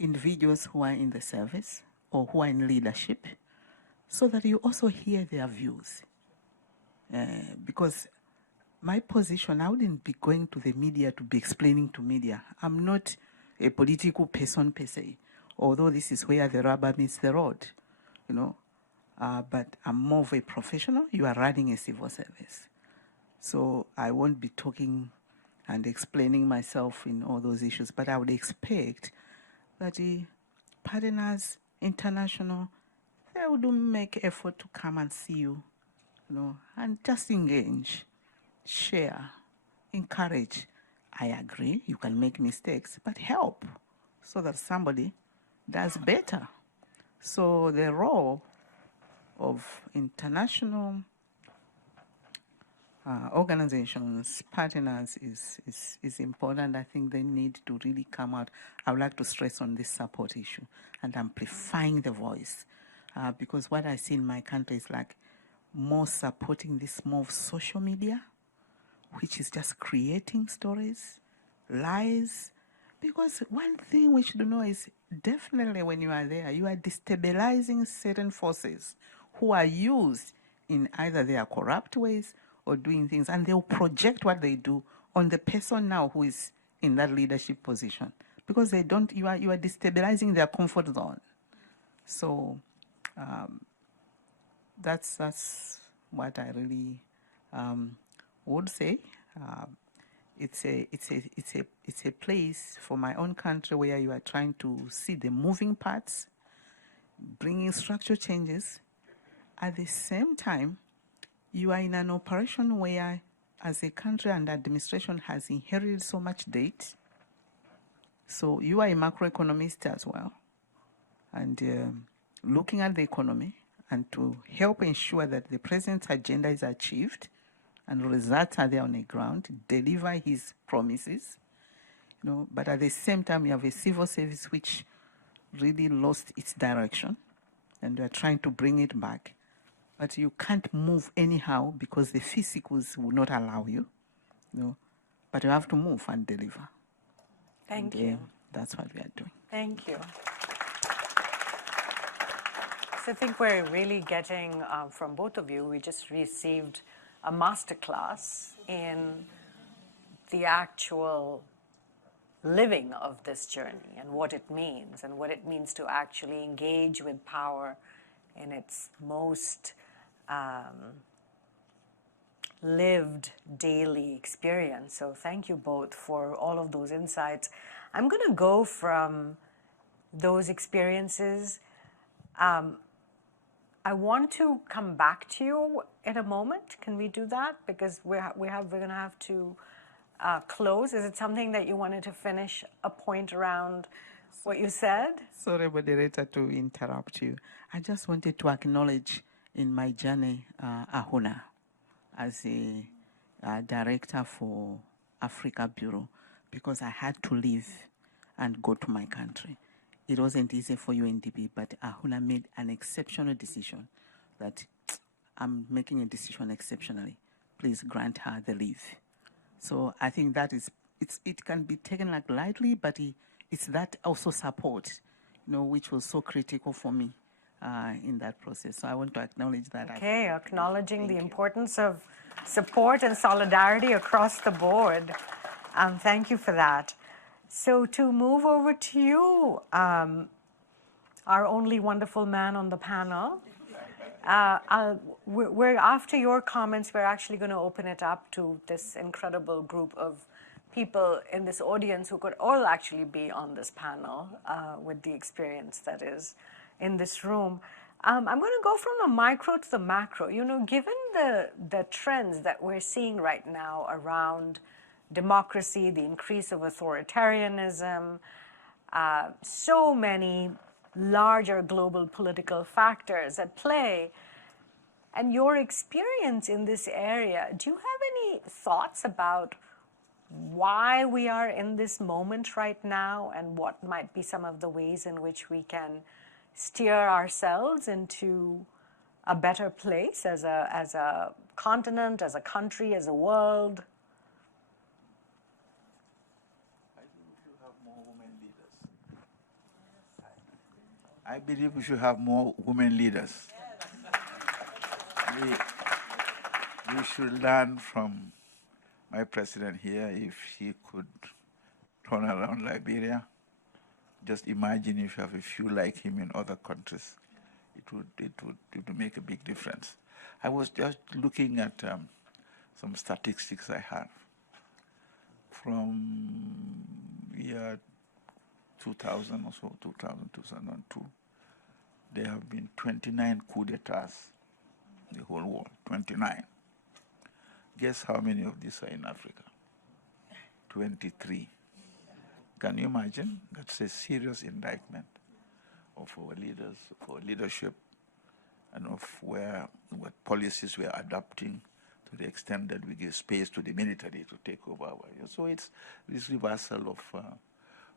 individuals who are in the service or who are in leadership, so that you also hear their views. Because my position, I wouldn't be going to the media to be explaining to media. I'm not a political person per se, although this is where the rubber meets the road, but I'm more of a professional. You are running a civil service. So I won't be talking and explaining myself in all those issues, but I would expect that the partners, international, they would make effort to come and see you, and just engage, share, encourage. I agree, you can make mistakes, but help so that somebody does better. So the role of international organizations, partners is important. I think they need to really come out. I would like to stress on this support issue and amplifying the voice, because what I see in my country is like more supporting this more of social media, which is just creating stories, lies. Because one thing we should know is definitely when you are there, you are destabilizing certain forces who are used in either their corrupt ways or doing things, and they'll project what they do on the person now who is in that leadership position, because they don't. You are destabilizing their comfort zone. So that's what I really would say. It's a place for my own country where you are trying to see the moving parts, bringing structural changes. At the same time, you are in an operation where, as a country and administration has inherited so much debt, so you are a macroeconomist as well, and looking at the economy and to help ensure that the president's agenda is achieved and results are there on the ground, deliver his promises, but at the same time you have a civil service which really lost its direction, and we are trying to bring it back. But you can't move anyhow because the physicals will not allow you, but you have to move and deliver. Thank you. That's what we are doing. Thank you. So I think we're really getting from both of you, we just received a masterclass in the actual living of this journey and what it means to actually engage with power in its most lived daily experience. So thank you both for all of those insights. I'm going to go from those experiences. I want to come back to you in a moment. Can we do that? Because we're going to have to close. Is it something that you wanted to finish a point around what you said? Sorry, moderator, to interrupt you. I just wanted to acknowledge in my journey Ahuna as a director for Africa Bureau, because I had to leave and go to my country. It wasn't easy for UNDP, but Ahuna made an exceptional decision that I'm making a decision exceptionally. Please grant her the leave. So I think that is, it can be taken like lightly, but it's that also support, which was so critical for me in that process. So I want to acknowledge that. Okay, acknowledging the importance of support and solidarity across the board. Thank you for that. So to move over to you, our only wonderful man on the panel, we're after your comments, we're actually going to open it up to this incredible group of people in this audience who could all actually be on this panel with the experience that is in this room. I'm going to go from the micro to the macro. Given the trends that we're seeing right now around democracy, the increase of authoritarianism, so many larger global political factors at play, and your experience in this area, do you have any thoughts about why we are in this moment right now and what might be some of the ways in which we can steer ourselves into a better place as a continent, as a country, as a world? I believe we should have more women leaders. We should learn from my president here. If he could turn around Liberia, just imagine if you have a few like him in other countries. It would make a big difference. I was just looking at some statistics I have from year 2000 or so, 2000, 2002. There have been 29 coups d'etats in the whole world, 29. Guess how many of these are in Africa? 23. Can you imagine? That's a serious indictment of our leaders, of our leadership, and of what policies we are adopting to the extent that we give space to the military to take over our areas. So it's this reversal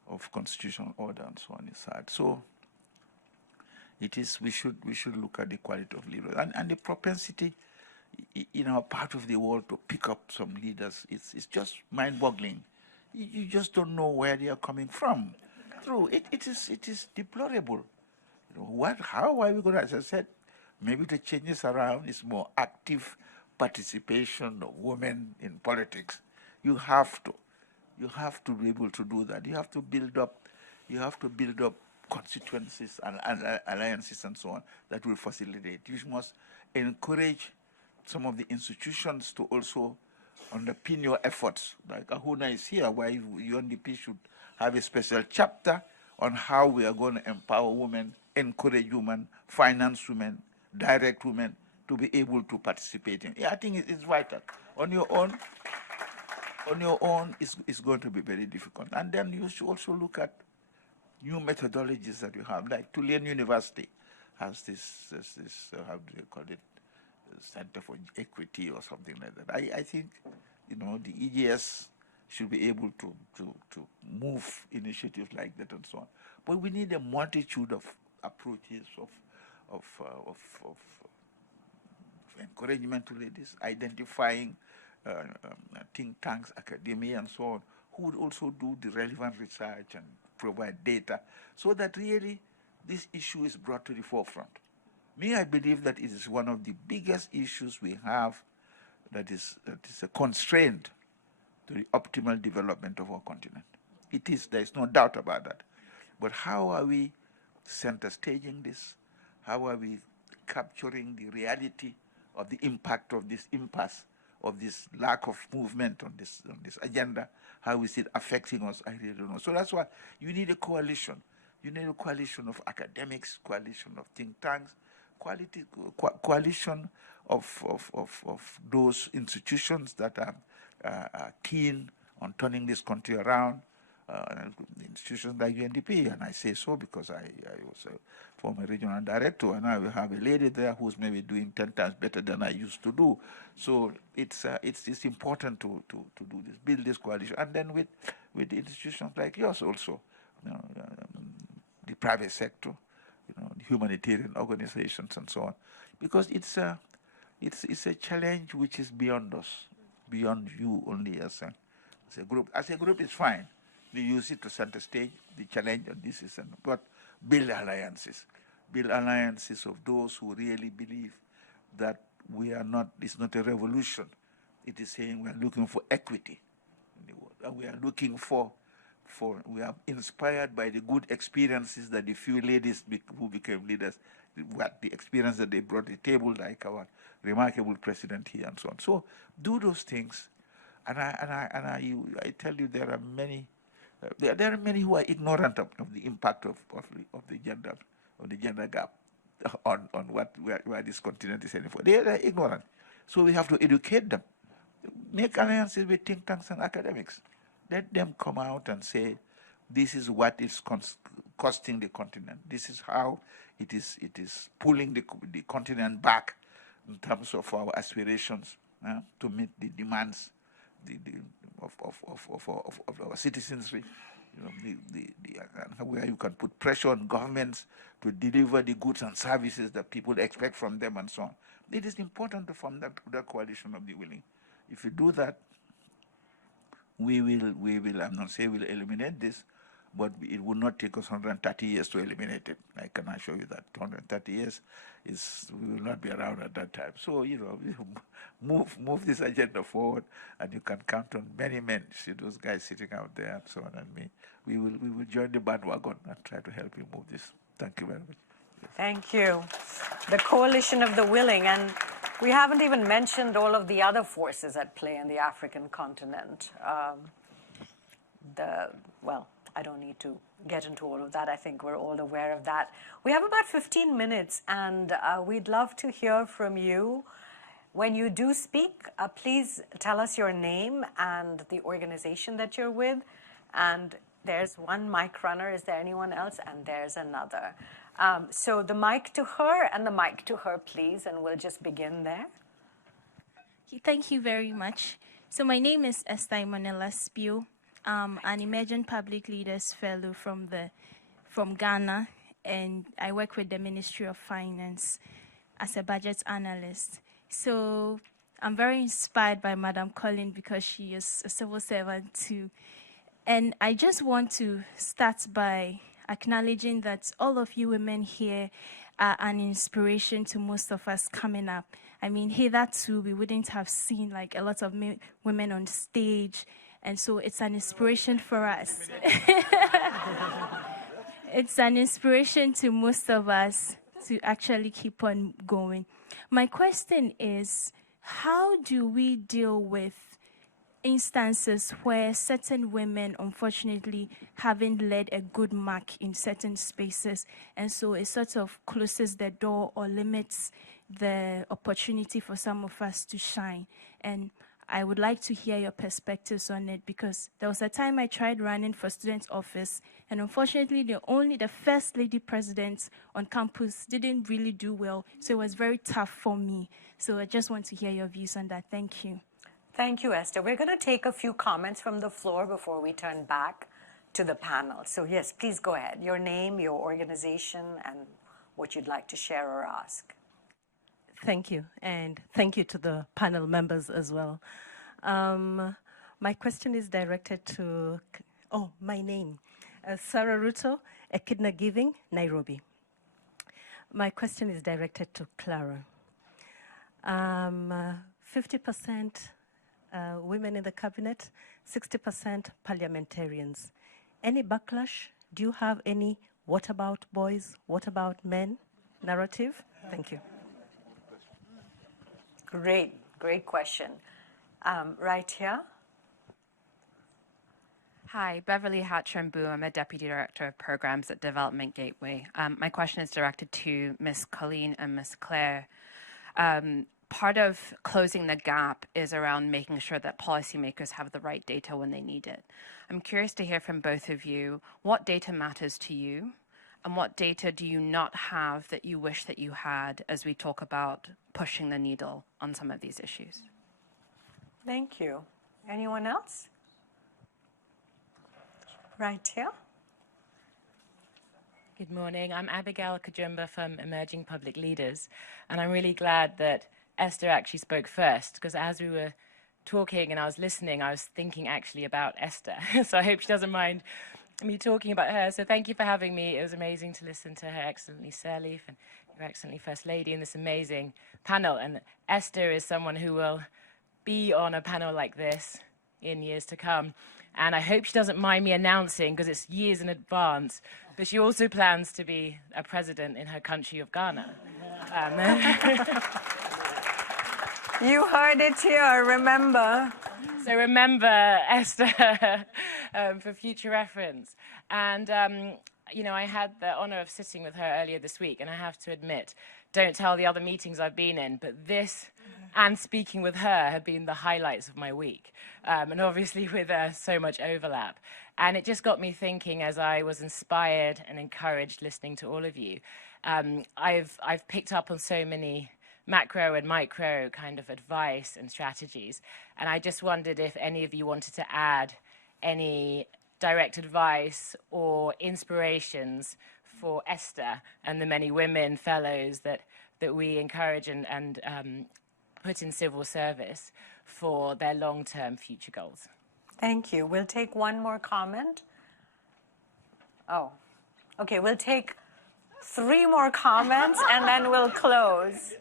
of constitutional order and so on is sad. So it is, we should look at the quality of leaders and the propensity in our part of the world to pick up some leaders. It's just mind-boggling. You just don't know where they are coming from. True, it is deplorable. How are we going to, as I said, maybe the changes around is more active participation of women in politics. You have to be able to do that. You have to build up constituencies and alliances and so on that will facilitate. You must encourage some of the institutions to also underpin your efforts. Like Ahuna is here, where UNDP should have a special chapter on how we are going to empower women, encourage women, finance women, direct women to be able to participate in. Yeah, I think it's vital. On your own, it's going to be very difficult. And then you should also look at new methodologies that you have. Like Tulane University has this how do they call it, Center for Equity or something like that. I think, the EGS should be able to move initiatives like that and so on. But we need a multitude of approaches of encouragement to ladies, identifying think tanks, academia, and so on, who would also do the relevant research and provide data, so that really this issue is brought to the forefront. I believe that it is one of the biggest issues we have that is a constraint to the optimal development of our continent. It is, there is no doubt about that. But how are we center staging this? How are we capturing the reality of the impact of this impasse, of this lack of movement on this agenda? How is it affecting us? I really don't know. So that's why you need a coalition. You need a coalition of academics, coalition of think tanks, coalition of those institutions that are keen on turning this country around, institutions like UNDP, and I say so because I was a former regional director, and I will have a lady there who's maybe doing 10 times better than I used to do. So it's important to do this, build this coalition, and then with institutions like yours also, the private sector, the humanitarian organizations and so on, because it's a challenge which is beyond us, beyond you only as a group. As a group, it's fine. We use it to center stage the challenge of this is, but build alliances of those who really believe that we are not. It's not a revolution. It is saying we are looking for equity in the world, and we are looking for. We are inspired by the good experiences that the few ladies who became leaders, what the experience that they brought to the table, like our remarkable president here and so on. So do those things, and I tell you, there are many. There are many who are ignorant of the impact of the gender gap on where this continent is heading for. They are ignorant, so we have to educate them, make alliances with think tanks and academics. Let them come out and say, this is what is costing the continent. This is how it is pulling the continent back in terms of our aspirations to meet the demands of our citizenry. Where you can put pressure on governments to deliver the goods and services that people expect from them and so on. It is important to form that coalition of the willing. If you do that, we will, I'm not saying we'll eliminate this, but it will not take us 130 years to eliminate it. I can assure you that 130 years we will not be around at that time. So, move this agenda forward, and you can count on many men. See those guys sitting out there and so on, and me. We will join the bandwagon and try to help you move this. Thank you very much. Thank you. The coalition of the willing, and we haven't even mentioned all of the other forces at play in the African continent. I don't need to get into all of that. I think we're all aware of that. We have about 15 minutes, and we'd love to hear from you. When you do speak, please tell us your name and the organization that you're with. And there's one mic runner. Is there anyone else? And there's another. So the mic to her and the mic to her, please, and we'll just begin there. Thank you very much. So my name is Esther Wang. I'm an Emerging Public Leaders Fellow from Ghana, and I work with the Ministry of Finance as a budget analyst. So I'm very inspired by Madam Colleen because she is a civil servant too. And I just want to start by acknowledging that all of you women here are an inspiration to most of us coming up. I mean, hitherto, we wouldn't have seen like a lot of women on stage, and so it's an inspiration for us. It's an inspiration to most of us to actually keep on going. My question is, how do we deal with instances where certain women, unfortunately, haven't led a good mark in certain spaces, and so it sort of closes the door or limits the opportunity for some of us to shine? And I would like to hear your perspectives on it, because there was a time I tried running for student office, and unfortunately the first lady president on campus didn't really do well, so it was very tough for me. So I just want to hear your views on that. Thank you. Thank you, Esther. We're going to take a few comments from the floor before we turn back to the panel. So yes, please go ahead. Your name, your organization, and what you'd like to share or ask. Thank you, and thank you to the panel members as well. My question is directed to, my name, Sarah Ruto, Echidna Giving, Nairobi. My question is directed to Clara. 50% women in the cabinet, 60% parliamentarians. any backlash? Do you have any what about boys, what about men narrative? Thank you. Great question. Right here. Hi, Beverly Hatcher-Mbu. I'm a Deputy Director of Programs at Development Gateway. My question is directed to Ms. Colleen and Ms. Clare. Part of closing the gap is around making sure that policymakers have the right data when they need it. I'm curious to hear from both of you, what data matters to you, and what data do you not have that you wish that you had as we talk about pushing the needle on some of these issues? Thank you. Anyone else? Right here. Good morning. I'm Abigail Kajumba from Emerging Public Leaders, and I'm really glad that Esther actually spoke first, because as we were talking and I was listening, I was thinking actually about Esther. So I hope she doesn't mind me talking about her. So thank you for having me. It was amazing to listen to Her Excellency Sirleaf and Your Excellency First Lady in this amazing panel. And Esther is someone who will be on a panel like this in years to come. And I hope she doesn't mind me announcing, because it's years in advance, but she also plans to be a president in her country of Ghana. You heard it here, remember. So remember Esther for future reference. And, you know, I had the honor of sitting with her earlier this week, and I have to admit, don't tell the other meetings I've been in, but this and speaking with her have been the highlights of my week, and obviously with so much overlap. And it just got me thinking as I was inspired and encouraged listening to all of you. I've picked up on so many macro and micro kind of advice and strategies, and I just wondered if any of you wanted to add any direct advice or inspirations for Esther and the many women fellows that we encourage and put in civil service for their long-term future goals. Thank you. We'll take one more comment. Oh, okay, we'll take 3 more comments and then we'll close.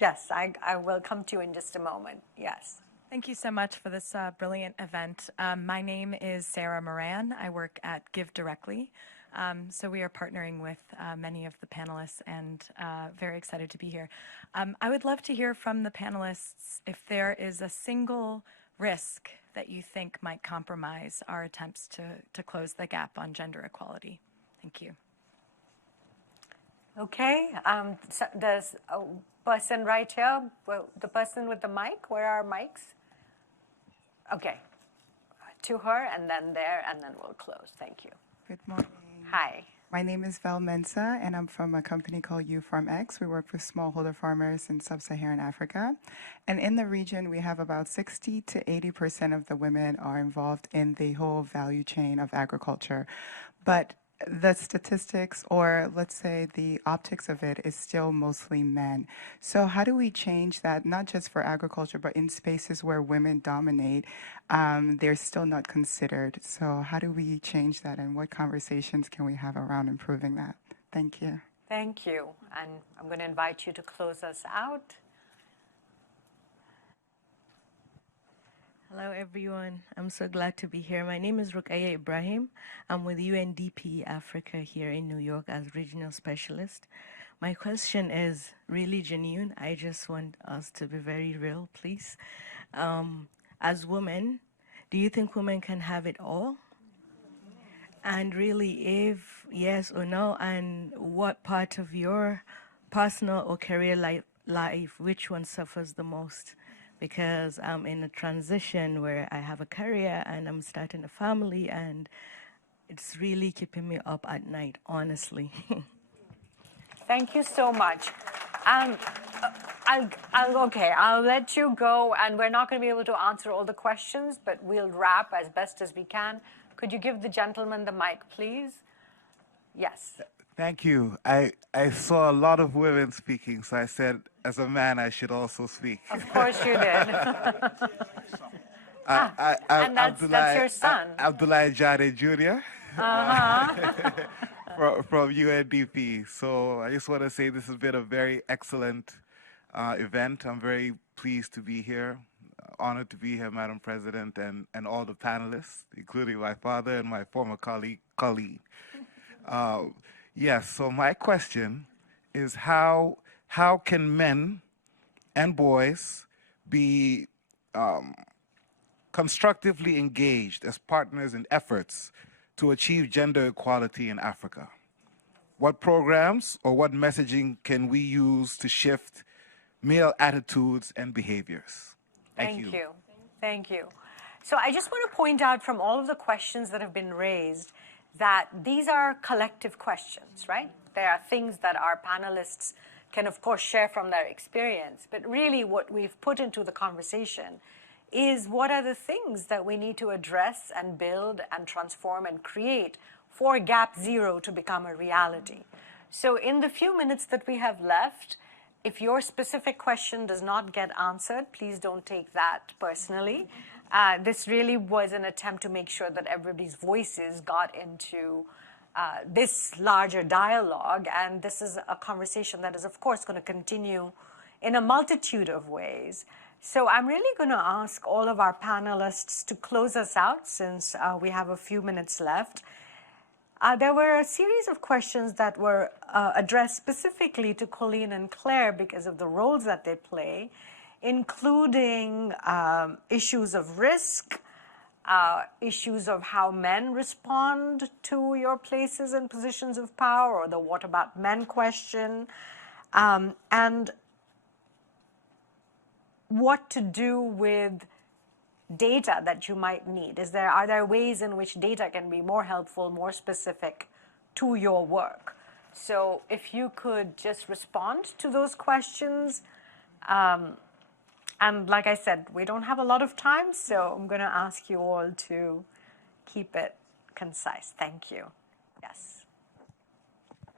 Yes, I will come to you in just a moment. Yes. Thank you so much for this brilliant event. My name is Sarah Moran. I work at Give Directly. So we are partnering with many of the panelists, and very excited to be here. I would love to hear from the panelists if there is a single risk that you think might compromise our attempts to close the gap on gender equality. Thank you. Okay, so there's a person right here, the person with the mic. Where are mics? Okay, to her, and then there, and then we'll close. Thank you. Good morning. Hi. My name is Val Mensa, and I'm from a company called UFarmX. We work with smallholder farmers in sub-Saharan Africa. And in the region, we have about 60 to 80% of the women are involved in the whole value chain of agriculture. But the statistics, or let's say the optics of it, is still mostly men. So how do we change that, not just for agriculture, but in spaces where women dominate, they're still not considered. So how do we change that, and what conversations can we have around improving that? Thank you. Thank you. And I'm going to invite you to close us out. Hello, everyone. I'm so glad to be here. My name is Rukaya Ibrahim. I'm with UNDP Africa here in New York as regional specialist. My question is really genuine. I just want us to be very real, please. As women, do you think women can have it all? And really, if yes or no, and what part of your personal or career life, which one suffers the most? Because I'm in a transition where I have a career and I'm starting a family, and it's really keeping me up at night, honestly. Thank you so much. I'll let you go, and we're not going to be able to answer all the questions, but we'll wrap as best as we can. Could you give the gentleman the mic, please? Yes. Thank you. I saw a lot of women speaking, so I said, as a man, I should also speak. Of course you did. And that's your son. Abdoulie Janneh Jr. From UNDP. So I just want to say this has been a very excellent event. I'm very pleased to be here. honored to be here, Madam President, and all the panelists, including my father and my former colleague, Colleen. Yes, so my question is how can men and boys be constructively engaged as partners in efforts to achieve gender equality in Africa? What programs or what messaging can we use to shift male attitudes and behaviors? Thank you. Thank you. So I just want to point out from all of the questions that have been raised that these are collective questions, right? There are things that our panelists can, of course, share from their experience. But really what we've put into the conversation is what are the things that we need to address and build and transform and create for Gap Zero to become a reality. So in the few minutes that we have left, if your specific question does not get answered, please don't take that personally. This really was an attempt to make sure that everybody's voices got into this larger dialogue. And this is a conversation that is, of course, going to continue in a multitude of ways. So I'm really going to ask all of our panelists to close us out since we have a few minutes left. There were a series of questions that were addressed specifically to Colleen and Clare because of the roles that they play, including issues of risk, issues of how men respond to your places and positions of power, or the what about men question, and what to do with data that you might need. Are there ways in which data can be more helpful, more specific to your work? So if you could just respond to those questions. And like I said, we don't have a lot of time, so I'm going to ask you all to keep it concise. Thank you. Yes.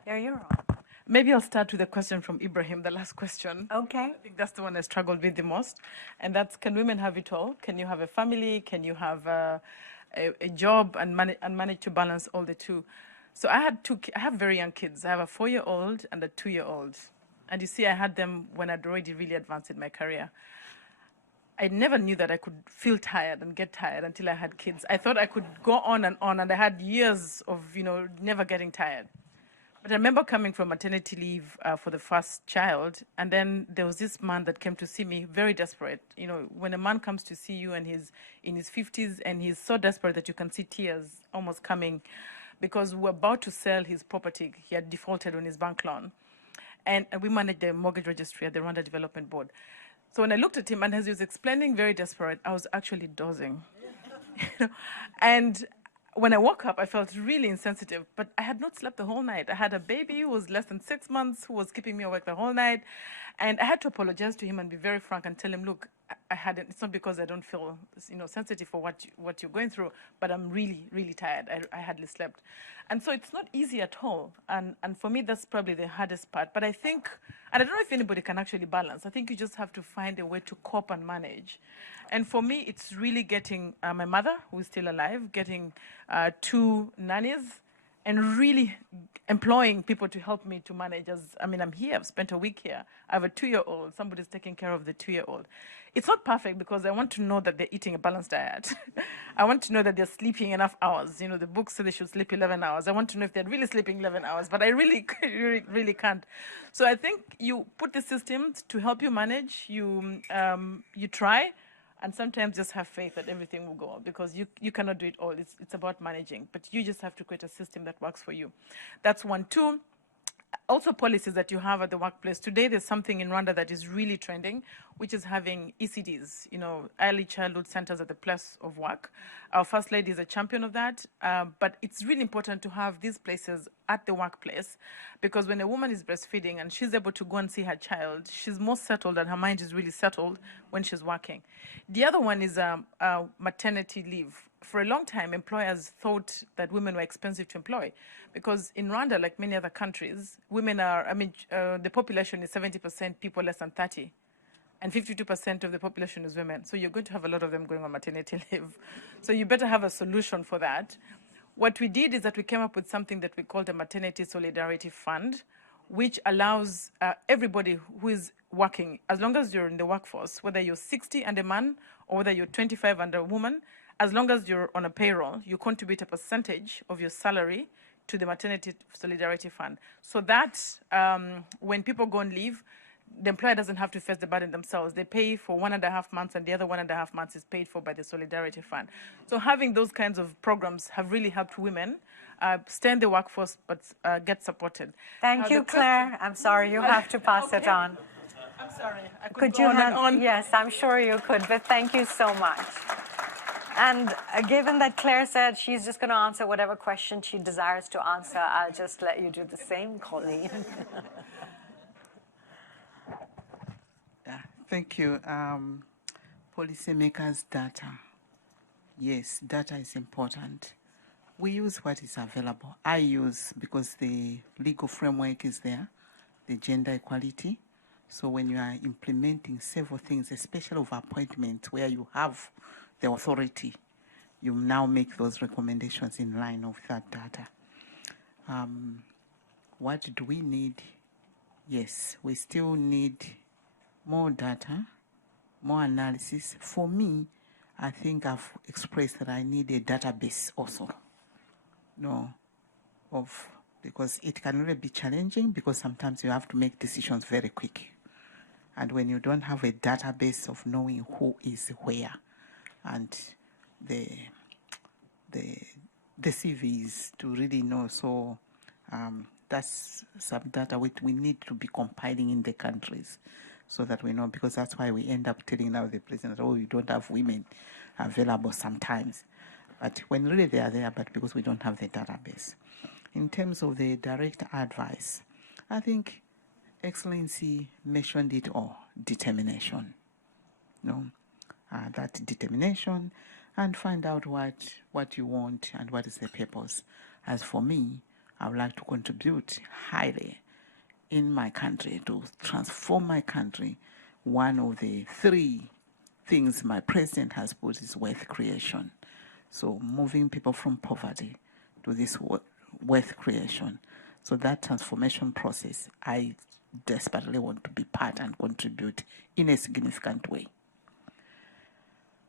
There you're on. Maybe I'll start with a question from Ibrahim, the last question. Okay. I think that's the one I struggled with the most. And that's, can women have it all? Can you have a family? Can you have a job and manage to balance all the two? So I have very young kids. I have a 4-year-old and a 2-year-old. And you see, I had them when I'd already really advanced in my career. I never knew that I could feel tired and get tired until I had kids. I thought I could go on, and I had years of, never getting tired. But I remember coming from maternity leave for the first child, and then there was this man that came to see me, very desperate. When a man comes to see you and he's in his 50s and he's so desperate that you can see tears almost coming because we're about to sell his property. He had defaulted on his bank loan. And we managed the mortgage registry at the Rwanda Development Board. So when I looked at him, and as he was explaining very desperate, I was actually dozing. And when I woke up, I felt really insensitive, but I had not slept the whole night. I had a baby who was less than 6 months who was keeping me awake the whole night. And I had to apologize to him and be very frank and tell him, look, it's not because I don't feel sensitive for what you're going through, but I'm really, really tired. I hardly slept. And so it's not easy at all. And for me, that's probably the hardest part. But I think, and I don't know if anybody can actually balance. I think you just have to find a way to cope and manage. And for me, it's really getting my mother, who is still alive, getting 2 nannies, and really employing people to help me to manage. I'm here, I've spent a week here. I have a 2-year-old, somebody's taking care of the 2-year-old. It's not perfect because I want to know that they're eating a balanced diet. I want to know that they're sleeping enough hours. The book says they should sleep 11 hours. I want to know if they're really sleeping 11 hours, but I really, really can't. So I think you put the systems to help you manage, you try, and sometimes just have faith that everything will go, because you cannot do it all. It's about managing, but you just have to create a system that works for you. That's 1. 2, also policies that you have at the workplace. Today, there's something in Rwanda that is really trending, which is having ECDs, early childhood centers at the place of work. Our First Lady is a champion of that, but it's really important to have these places at the workplace, because when a woman is breastfeeding and she's able to go and see her child, she's more settled and her mind is really settled when she's working. The other one is maternity leave. For a long time, employers thought that women were expensive to employ, because in Rwanda, like many other countries, women are, the population is 70% people less than 30, and 52% of the population is women. So you're going to have a lot of them going on maternity leave. So you better have a solution for that. What we did is that we came up with something that we called a Maternity Solidarity Fund, which allows everybody who is working, as long as you're in the workforce, whether you're 60 and a man or whether you're 25 and a woman, as long as you're on a payroll, you contribute a percentage of your salary to the Maternity Solidarity Fund. So that when people go and leave, the employer doesn't have to face the burden themselves. They pay for 1.5 months, and the other 1.5 months is paid for by the Solidarity Fund. So having those kinds of programs have really helped women stay in the workforce but get supported. Thank you, Claire. I'm sorry, you have to pass it on. I'm sorry. I Could go you on and have, on. yes, I'm sure you could, but thank you so much. And given that Claire said she's just going to answer whatever question she desires to answer, I'll just let you do the same, Colleen. Thank you. Policymakers' data. Yes, data is important. We use what is available. I use, because the legal framework is there, the gender equality. So when you are implementing several things, especially of appointments where you have the authority, you now make those recommendations in line with that data. What do we need? Yes, we still need more data, more analysis. For me, I think I've expressed that I need a database also. Because it can really be challenging, because sometimes you have to make decisions very quick. And when you don't have a database of knowing who is where and the CVs to really know, so that's some data which we need to be compiling in the countries so that we know, because that's why we end up telling now the president, oh, you don't have women available sometimes. But when really they are there, but because we don't have the database. In terms of the direct advice, I think Excellency mentioned it all, determination. That determination, and find out what you want and what is the purpose. As for me, I would like to contribute highly in my country to transform my country. One of the 3 things my president has put is wealth creation. So moving people from poverty to this wealth creation. So that transformation process, I desperately want to be part and contribute in a significant way.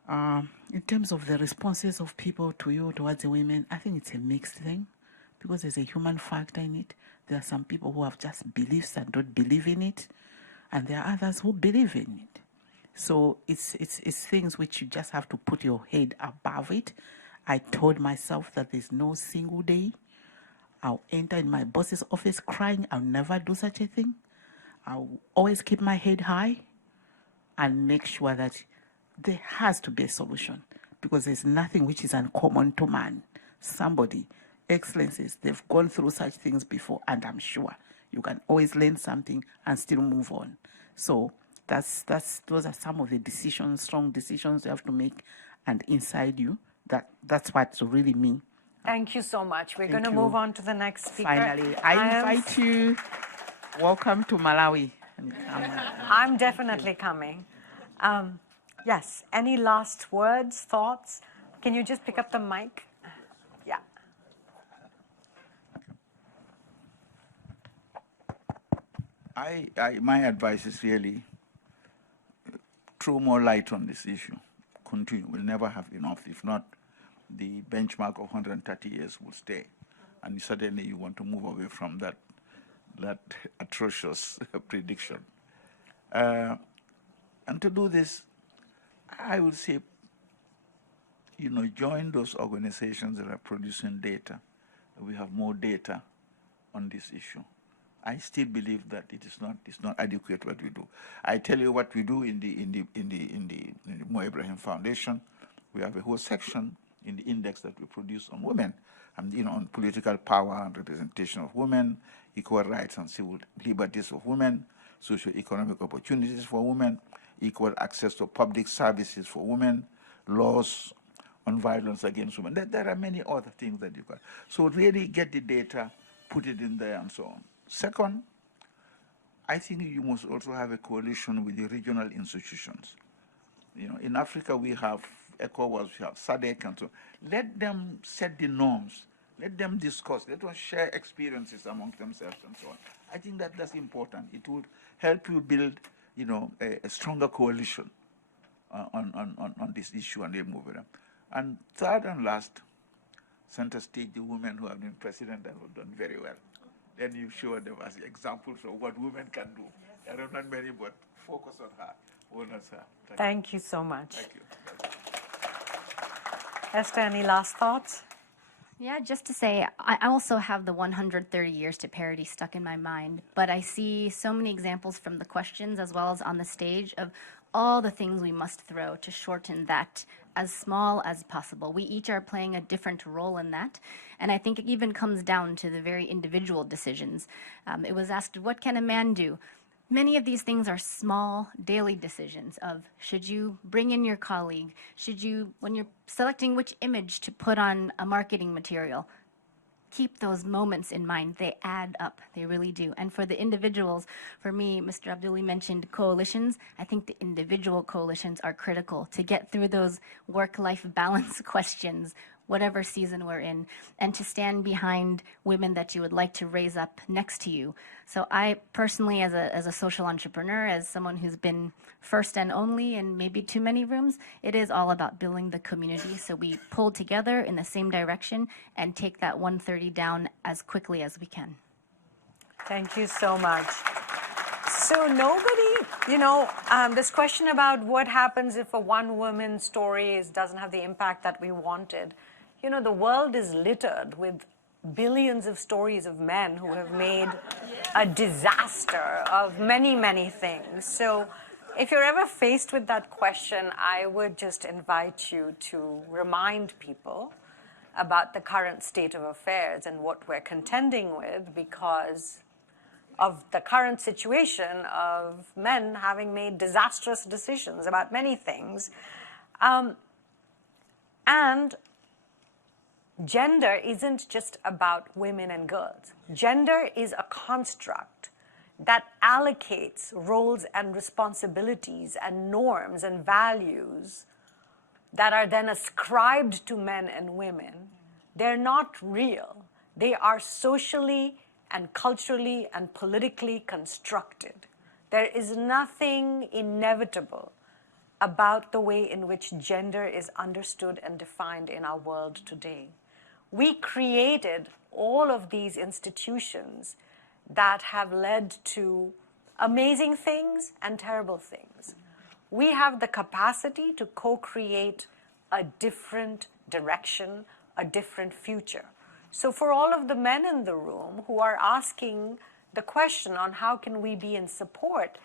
In terms of the responses of people to you towards the women, I think it's a mixed thing, because there's a human factor in it. There are some people who have just beliefs and don't believe in it, and there are others who believe in it. So it's things which you just have to put your head above it. I told myself that there's no single day I'll enter in my boss's office crying. I'll never do such a thing. I'll always keep my head high and make sure that there has to be a solution, because there's nothing which is uncommon to man. Somebody, excellencies, they've gone through such things before, and I'm sure you can always learn something and still move on. So those are some of the decisions, strong decisions you have to make, and inside you, that's what really mean. Thank you so much. We're going to move on to the next speaker. Finally, I invite you. Welcome to Malawi. I'm definitely coming. Yes, any last words, thoughts? Can you just pick up the mic? Yeah. My advice is really throw more light on this issue. Continue. We'll never have enough. If not, the benchmark of 130 years will stay. And suddenly you want to move away from that atrocious prediction. And to do this, I would say, join those organizations that are producing data. We have more data on this issue. I still believe that it's not adequate what we do. I tell you what we do in the Ibrahim Foundation. We have a whole section in the index that we produce on women, and on political power and representation of women, equal rights and civil liberties of women, socio-economic opportunities for women, equal access to public services for women, laws on violence against women. There are many other things that you can. So really get the data, put it in there, and so on. Second, I think you must also have a coalition with the regional institutions. In Africa we have ECOWAS, we have SADC, and so on. Let them set the norms. Let them discuss. Let us share experiences among themselves and so on. I think that that's important. It will help you build, a stronger coalition on this issue and they move it. And third and last, center stage the women who have been president and have done very well. Then you show them as examples of what women can do. There are not many, but focus on her. Honors her. Thank you so much. Thank you. Esther, any last thoughts? Yeah, just to say, I also have the 130 years to parity stuck in my mind, but I see so many examples from the questions as well as on the stage of all the things we must throw to shorten that as small as possible. We each are playing a different role in that, and I think it even comes down to the very individual decisions. It was asked, what can a man do? Many of these things are small daily decisions of, should you bring in your colleague? Should you, when you're selecting which image to put on a marketing material, keep those moments in mind. They add up, they really do. And for the individuals, for me, Mr. Abdoulie mentioned coalitions. I think the individual coalitions are critical to get through those work-life balance questions, whatever season we're in, and to stand behind women that you would like to raise up next to you. So I personally, as a social entrepreneur, as someone who's been first and only in maybe too many rooms, it is all about building the community so we pull together in the same direction and take that 130 down as quickly as we can. Thank you so much. So nobody, this question about what happens if a one-woman story doesn't have the impact that we wanted. The world is littered with billions of stories of men who have made a disaster of many, many things. So if you're ever faced with that question, I would just invite you to remind people about the current state of affairs and what we're contending with because of the current situation of men having made disastrous decisions about many things. And gender isn't just about women and girls. Gender is a construct that allocates roles and responsibilities and norms and values that are then ascribed to men and women. They're not real. They are socially and culturally and politically constructed. There is nothing inevitable about the way in which gender is understood and defined in our world today. We created all of these institutions that have led to amazing things and terrible things. We have the capacity to co-create a different direction, a different future. So for all of the men in the room who are asking the question on how can we be in support,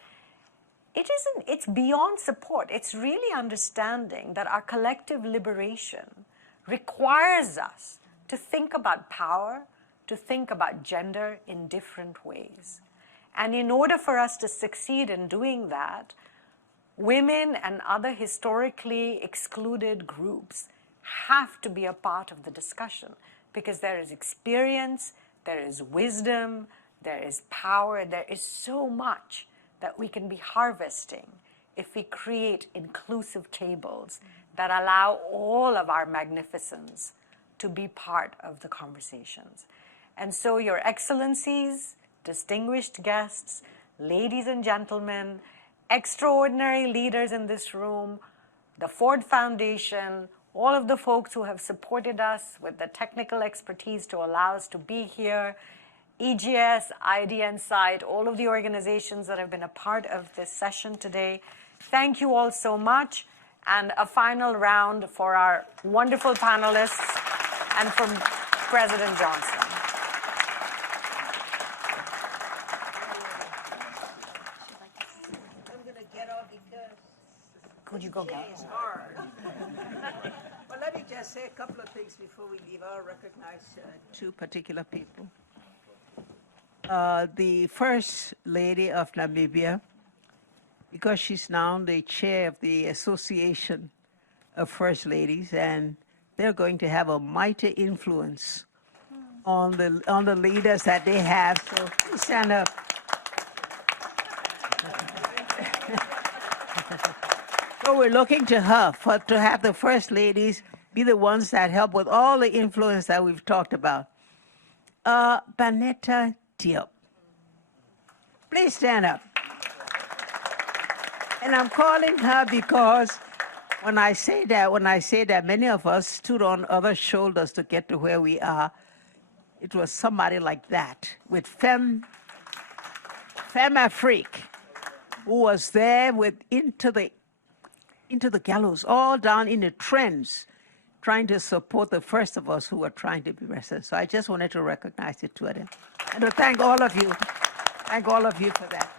it's beyond support. It's really understanding that our collective liberation requires us to think about power, to think about gender in different ways. And in order for us to succeed in doing that, women and other historically excluded groups have to be a part of the discussion because there is experience, there is wisdom, there is power, there is so much that we can be harvesting if we create inclusive tables that allow all of our magnificence to be part of the conversations. And so, Your Excellencies, distinguished guests, ladies and gentlemen, extraordinary leaders in this room, the Ford Foundation, all of the folks who have supported us with the technical expertise to allow us to be here, EGS, IDinsight, all of the organizations that have been a part of this session today. Thank you all so much. And a final round for our wonderful panelists and from President Johnson. I'm going to get off because could you go get it's hard. Well, let me just say a couple of things before we leave. I'll recognize two particular people. The First Lady of Namibia, because she's now the chair of the Association of First Ladies, and they're going to have a mighty influence on the leaders that they have. So please stand up. So we're looking to her to have the First Ladies be the ones that help with all the influence that we've talked about. Banetta Diop. Please stand up. And I'm calling her because when I say that many of us stood on other shoulders to get to where we are, it was somebody like that with Femme Afrique, who was there with into the gallows, all down in the trends, trying to support the first of us who were trying to be rescued. So I just wanted to recognize the two of them and to thank all of you. Thank all of you for that.